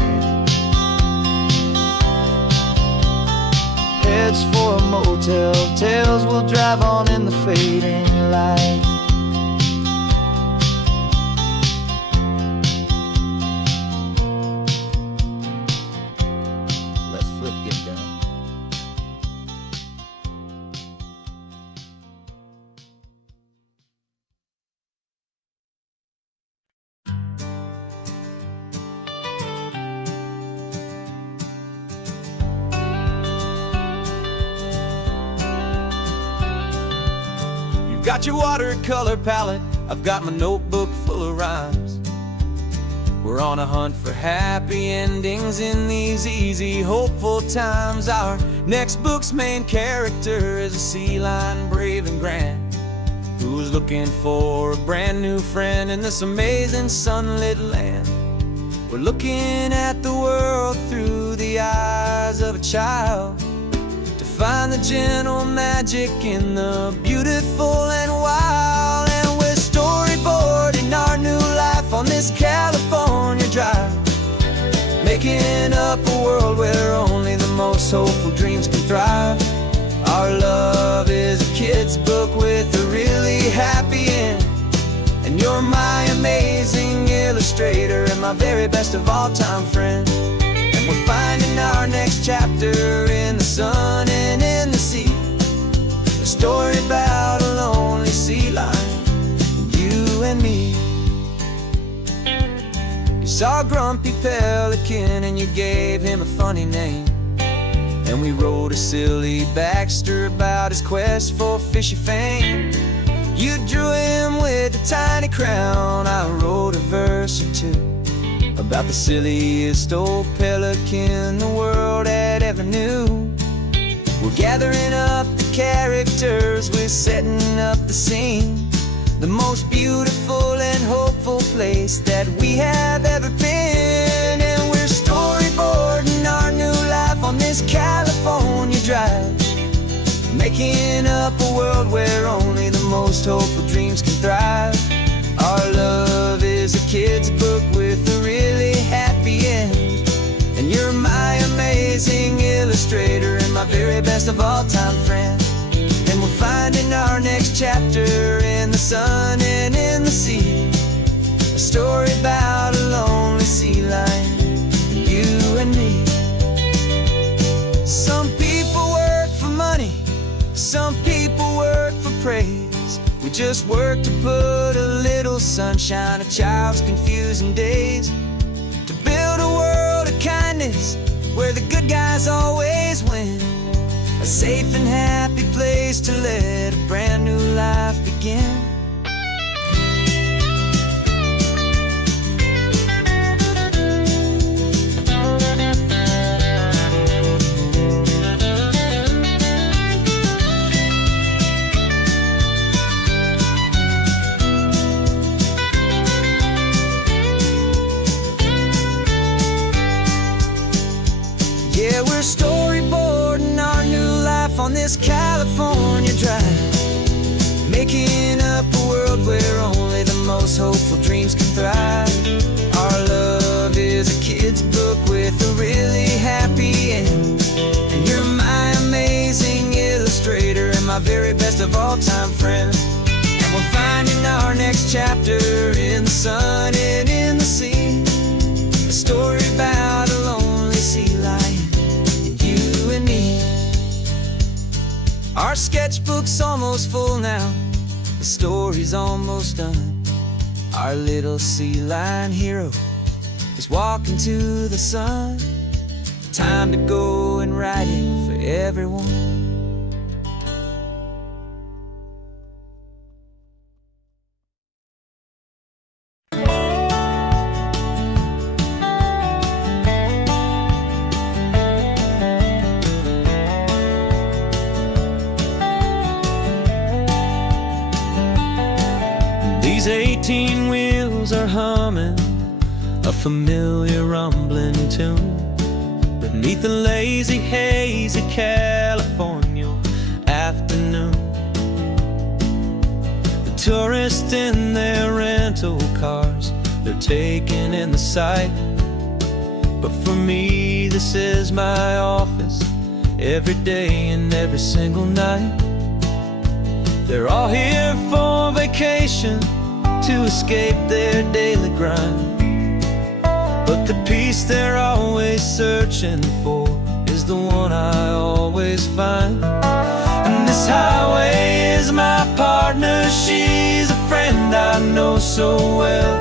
Heads for a motel, tails will drive on in the fading light. Let's flip, get down. Got your watercolor palette, I've got my notebook full of rhymes. We're on a hunt for happy endings in these easy, hopeful times. Our next book's main character is a sea lion, brave and grand, who's looking for a brand new friend in this amazing sunlit land. We're looking at the world through the eyes of a child, find the gentle magic in the beautiful and wild. And we're storyboarding our new life on this California drive, making up a world where only the most hopeful dreams can thrive. Our love is a kid's book with a really happy end, and you're my amazing illustrator and my very best of all time friend. We're finding our next chapter in the sun and in the sea, a story about a lonely sea lion, you and me. You saw a grumpy pelican and you gave him a funny name, and we wrote a silly Baxter about his quest for fishy fame. You drew him with a tiny crown, I wrote a verse or two about the silliest old pelican the world had ever knew. We're gathering up the characters, we're setting up the scene, the most beautiful and hopeful place that we have ever been. And we're storyboarding this California drive, making up a world where only the most hopeful dreams can thrive. Our love is a kid's book with a really happy end, and you're my amazing illustrator and my very best of all time friend. And we're finding our next chapter in the sun and in the sea, a story about a lonely sea lion, you and me. Some people work for money, some people work for praise. We just work to put a little sunshine in a child's confusing days, to build a world of kindness where the good guys always win, a safe and happy place to let a brand new life begin. Yeah, we're storyboarding our new life on this California drive, making up a world where only the most hopeful dreams can thrive. Our love is a kid's book with a really happy end, and you're my amazing illustrator and my very best of all time friend. And we're finding our next chapter in the sun and in the sea, a story about a lonely sea lion, you and me. Our sketchbook's almost full now, the story's almost done. Our little sea lion hero is walking to the sun. Time to go and write it for everyone. These 18 wheels are humming a familiar rumbling tune beneath a lazy, hazy California afternoon. The tourists in their rental cars, they're taking in the sight, but for me this is my office every day and every single night. They're all here for vacation, to escape their daily grind, but the peace they're always searching for is the one I always find. And this highway is my partner, she's a friend I know so well.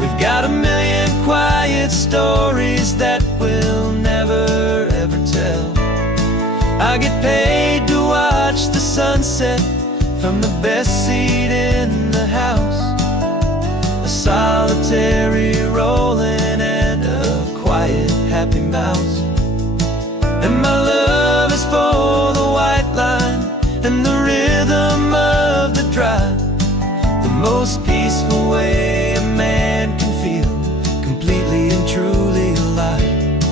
We've got a million quiet stories that we'll never ever tell. I get paid to watch the sunset from the best seat in the house, a solitary rolling and a quiet happy mouse. And my love is for the white line and the rhythm of the drive, the most peaceful way a man can feel completely and truly alive.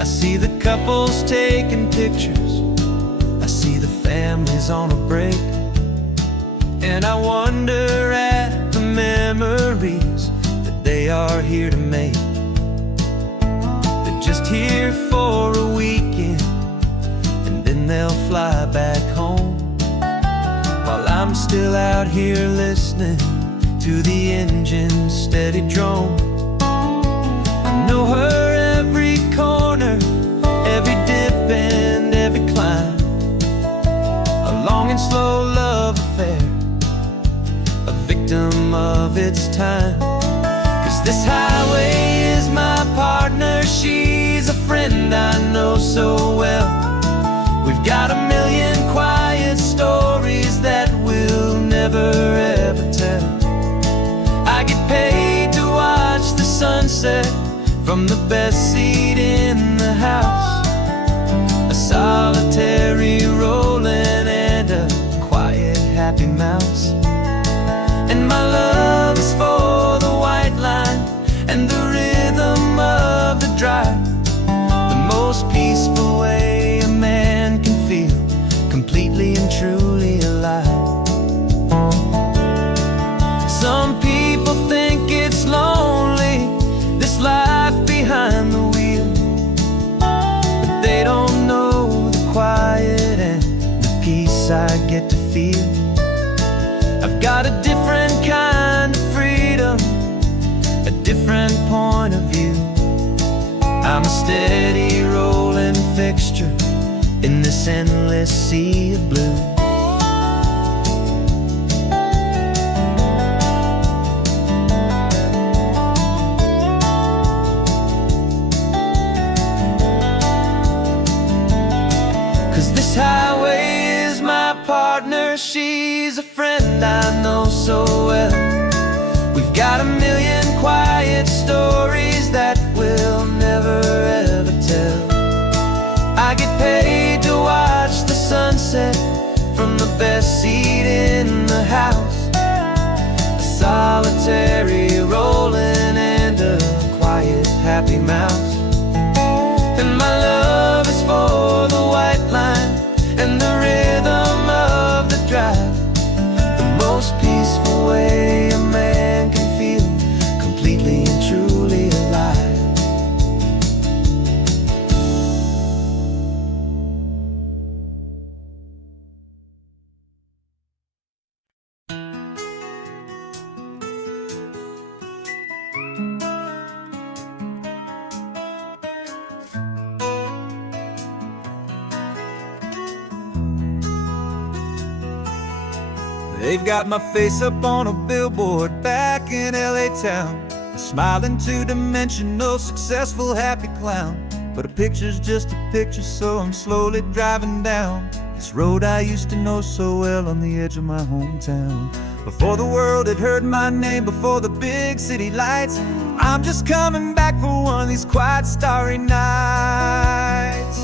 I see the couples taking pictures, I see the families on a break, and I wonder at the memories that they are here to make. They're just here for a weekend and then they'll fly back home, while I'm still out here listening to the engine's steady drone. I know her every corner, every dip and every climb, a long and slow love affair, a victim of its time. 'Cause this highway is my partner, she's a friend I know so well. We've got a million quiet stories that we'll never ever tell. I get paid to watch the sunset from the best seat in the house, a solitary rolling and a quiet happy mouse. And my love is for the white line and the rhythm of the drive, got a different kind of freedom, a different point of view. I'm a steady rolling fixture in this endless sea of blue. Cause this highway is my partner, she's a friend I know so well. We've got a million quiet stories that we'll never ever tell. I get paid to watch the sunset from the best seat in the house, a solitary rolling and a quiet happy mouse. And my love is for the white line and the rhythm of the drive, the most peaceful way a man can feel completely and truly alive. They've got my face up on a billboard back in LA town, a smiling two-dimensional, successful, happy clown. But a picture's just a picture, so I'm slowly driving down this road I used to know so well on the edge of my hometown. Before the world had heard my name, before the big city lights, I'm just coming back for one of these quiet, starry nights.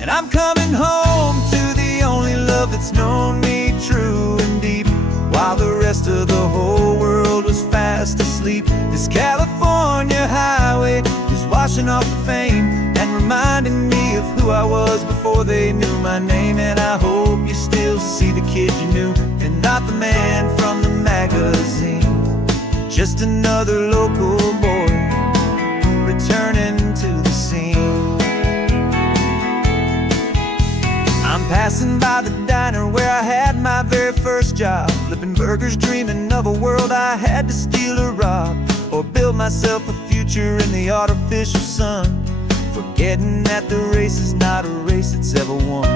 And I'm coming home to the only love that's known me true and deep, while the rest of the whole world was fast asleep. This California highway is washing off the fame and reminding me of who I was before they knew my name. And I hope you still see the kid you knew, and not the man from the magazine. Just another local boy returning to the scene. I'm passing by the diner where I had my very first job, flipping burgers, dreaming of a world I had to steal or rob, or build myself a future in the artificial sun, forgetting that the race is not a race that's ever won.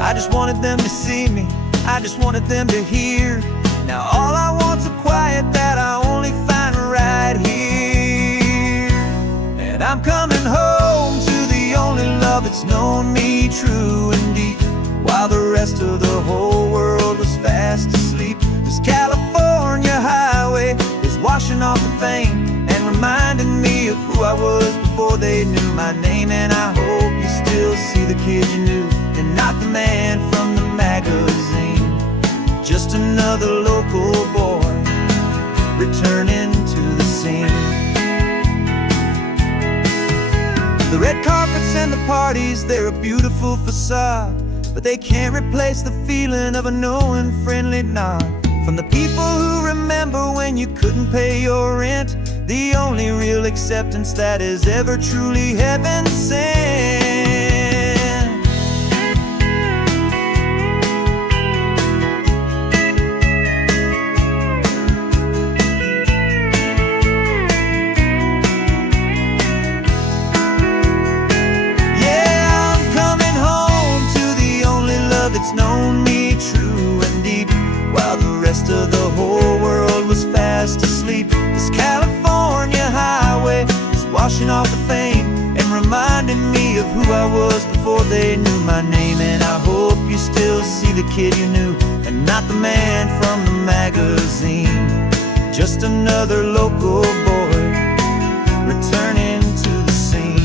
I just wanted them to see me, I just wanted them to hear. Now all I want's a quiet that I only find right here. And I'm coming home to the only love that's known me true and deep, while the rest of the whole world was fast asleep. This California highway is washing off the fame and reminding me of who I was before they knew my name. And I hope you still see the kid you knew, and not the man from the magazine. Just another local boy returning to the scene. The red carpets and the parties, they're a beautiful facade, but they can't replace the feeling of a knowing, friendly nod from the people who remember when you couldn't pay your rent, the only real acceptance that is ever truly heaven sent. Yeah, I'm coming home to the only love that's known me true and deep, while the rest of the whole world was fast asleep. This California highway is washing off the fame and reminding me of who I was before they knew my name. And I hope you still see the kid you knew, and not the man from the magazine. Just another local boy returning to the scene.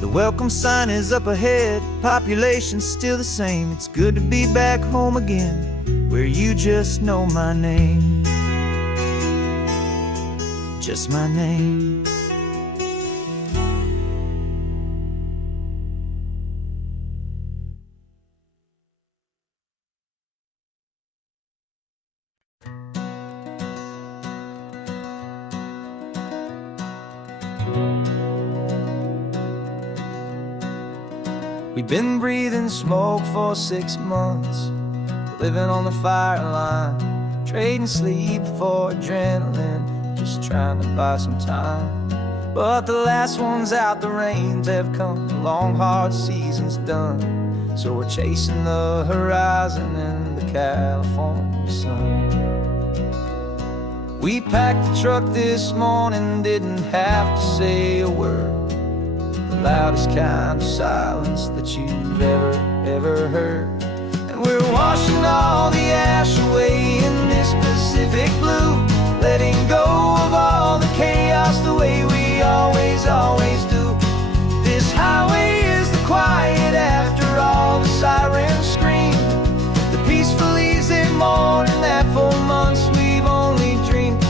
The welcome sign is up ahead, population's still the same. It's good to be back home again, where you just know my name. Just my name. We've been breathing smoke for 6 months, living on the fire line, trading sleep for adrenaline, just trying to buy some time. But the last one's out, the rains have come, the long hard season's done. So we're chasing the horizon in the California sun. We packed the truck this morning, didn't have to say a word. The loudest kind of silence that you've ever heard. And we're washing all the ash away in this Pacific blue, letting go of all the chaos the way we always do. This highway is the quiet after all the sirens scream, the peaceful easy morning that for months we've only dreamed.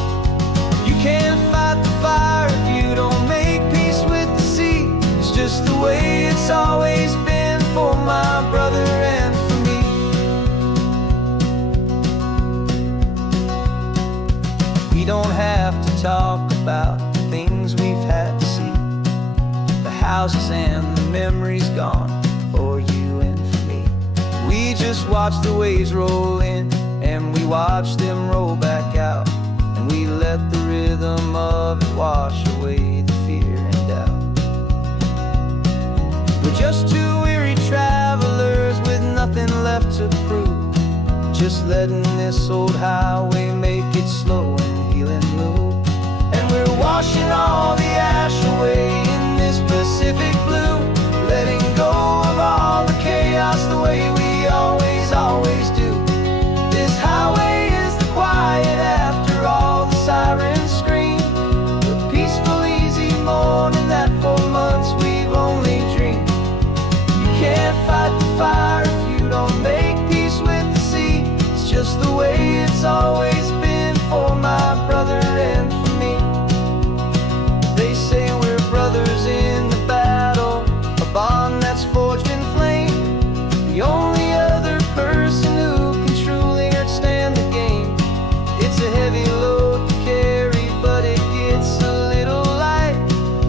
You can't fight the fire if you don't make peace with the sea. It's just the way it's always been for my brother and for me. We don't have to talk about the things we've had to see, the houses and the memories gone for you and for me. We just watch the waves roll in and we watch them roll back out, and we let the rhythm of it wash away the fear and doubt. We're just two weary travelers with nothing left to prove, just letting this old highway make it slow and healing move. And we're washing all the ash away in this Pacific blue, letting go of all the chaos the way we always do. This highway is the quiet after all the sirens scream, the peaceful easy morning that for months we've only dreamed. You can't fight the fire if you don't make peace with the sea. It's just the way it's always been for my brother and for me. They say we're brothers in the battle, a bond that's forged in flame. The only other person who can truly understand the game. It's a heavy load to carry, but it gets a little light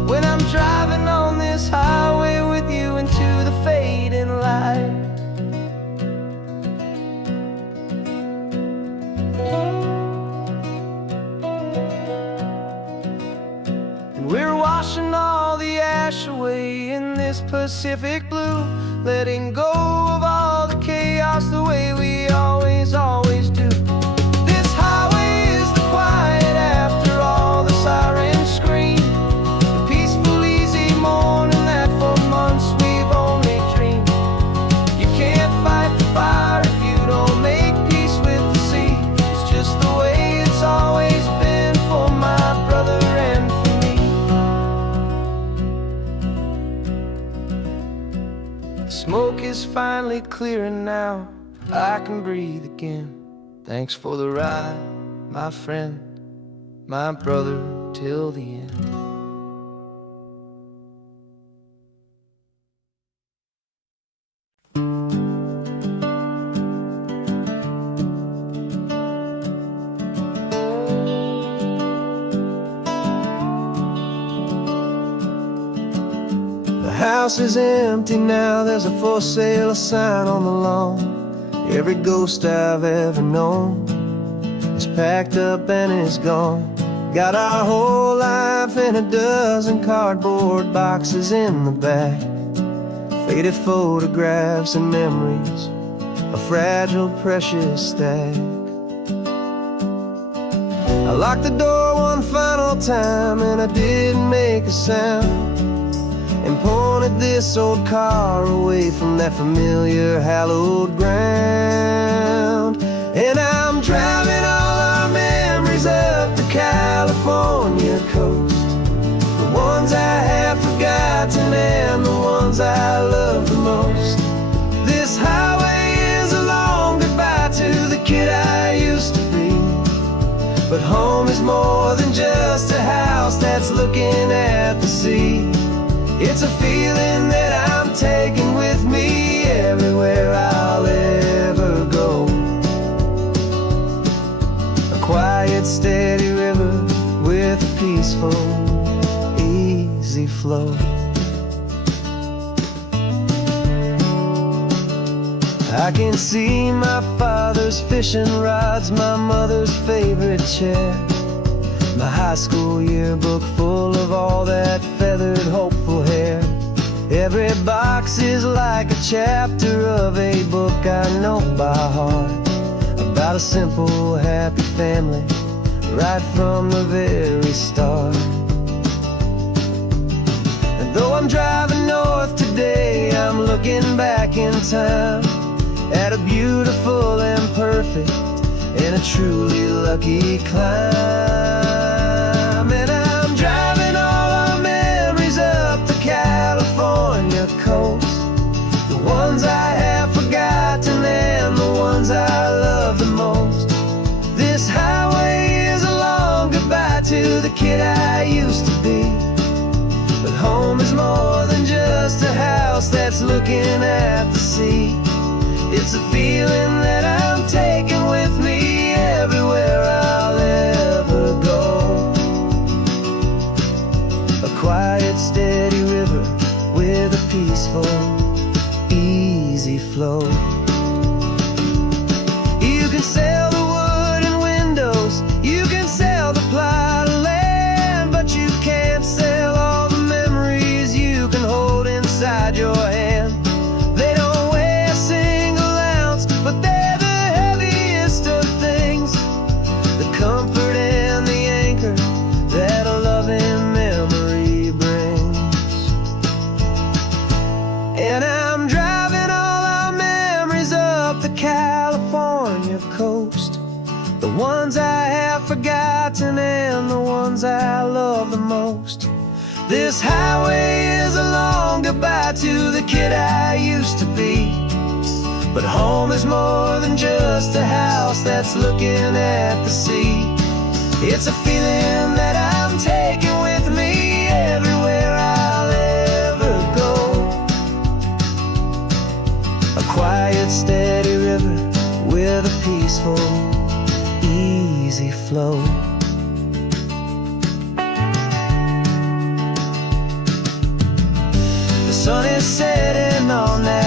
when I'm driving on this highway with you into the fading light. And we're washing all the ash away in this Pacific blue, letting go of all the chaos the way we always do. This highway is the quiet after all the sirens scream, the peaceful easy morning that for months we've only dreamed. You can't fight the fire if you don't make peace with the sea. It's just the way it's always been for my brother and for me. The smoke is finally clearing now, I can breathe again. Thanks for the ride, my friend, my brother, till the end. The house is empty now, there's a for sale sign on the lawn. Every ghost I've ever known is packed up and is gone. Got our whole life in a dozen cardboard boxes in the back, faded photographs and memories, a fragile, precious stack. I locked the door one final time and I didn't make a sound, and pointed this old car away from that familiar hallowed ground. And I'm driving all our memories up the California coast, the ones I have forgotten and the ones I love the most. This highway is a long goodbye to the kid I used to be, but home is more than just a house that's looking at the sea. It's a feeling that I'm taking with me everywhere I'll ever go. A quiet, steady river with a peaceful, easy flow. I can see my father father's fishing rod's my mother's favorite chair. My high school yearbook full of all that feathered, hopeful hair. Every box is like a chapter of a book I know by heart, about a simple, happy family, right from the very start. And though I'm driving north today, I'm looking back in time at a beautiful and perfect and a truly lucky climb. And I'm driving all our memories up the California coast, the ones I have forgotten and the ones I love the most. This highway is a long goodbye to the kid I used to be, but home is more than just a house that's looking at the sea. It's a feeling that I'm taking with me everywhere I'll ever go. A quiet, steady river with a peaceful, easy flow. You can sail the wood and windows, you can sail the plot of land, but you can't sail all the memories you can hold inside your hand. They don't weigh a single ounce, but they're the heaviest of things, the comfort and the anchor that a loving memory brings. And I'm driving all our memories up the California coast, the ones I have forgotten and the ones I love the most. This highway is a long goodbye to the kid I used to be, but home is more than just a house that's looking at the sea. It's a feeling that I'm taking with me everywhere I'll ever go. A quiet, steady river with a peaceful, easy flow. The sun is setting on that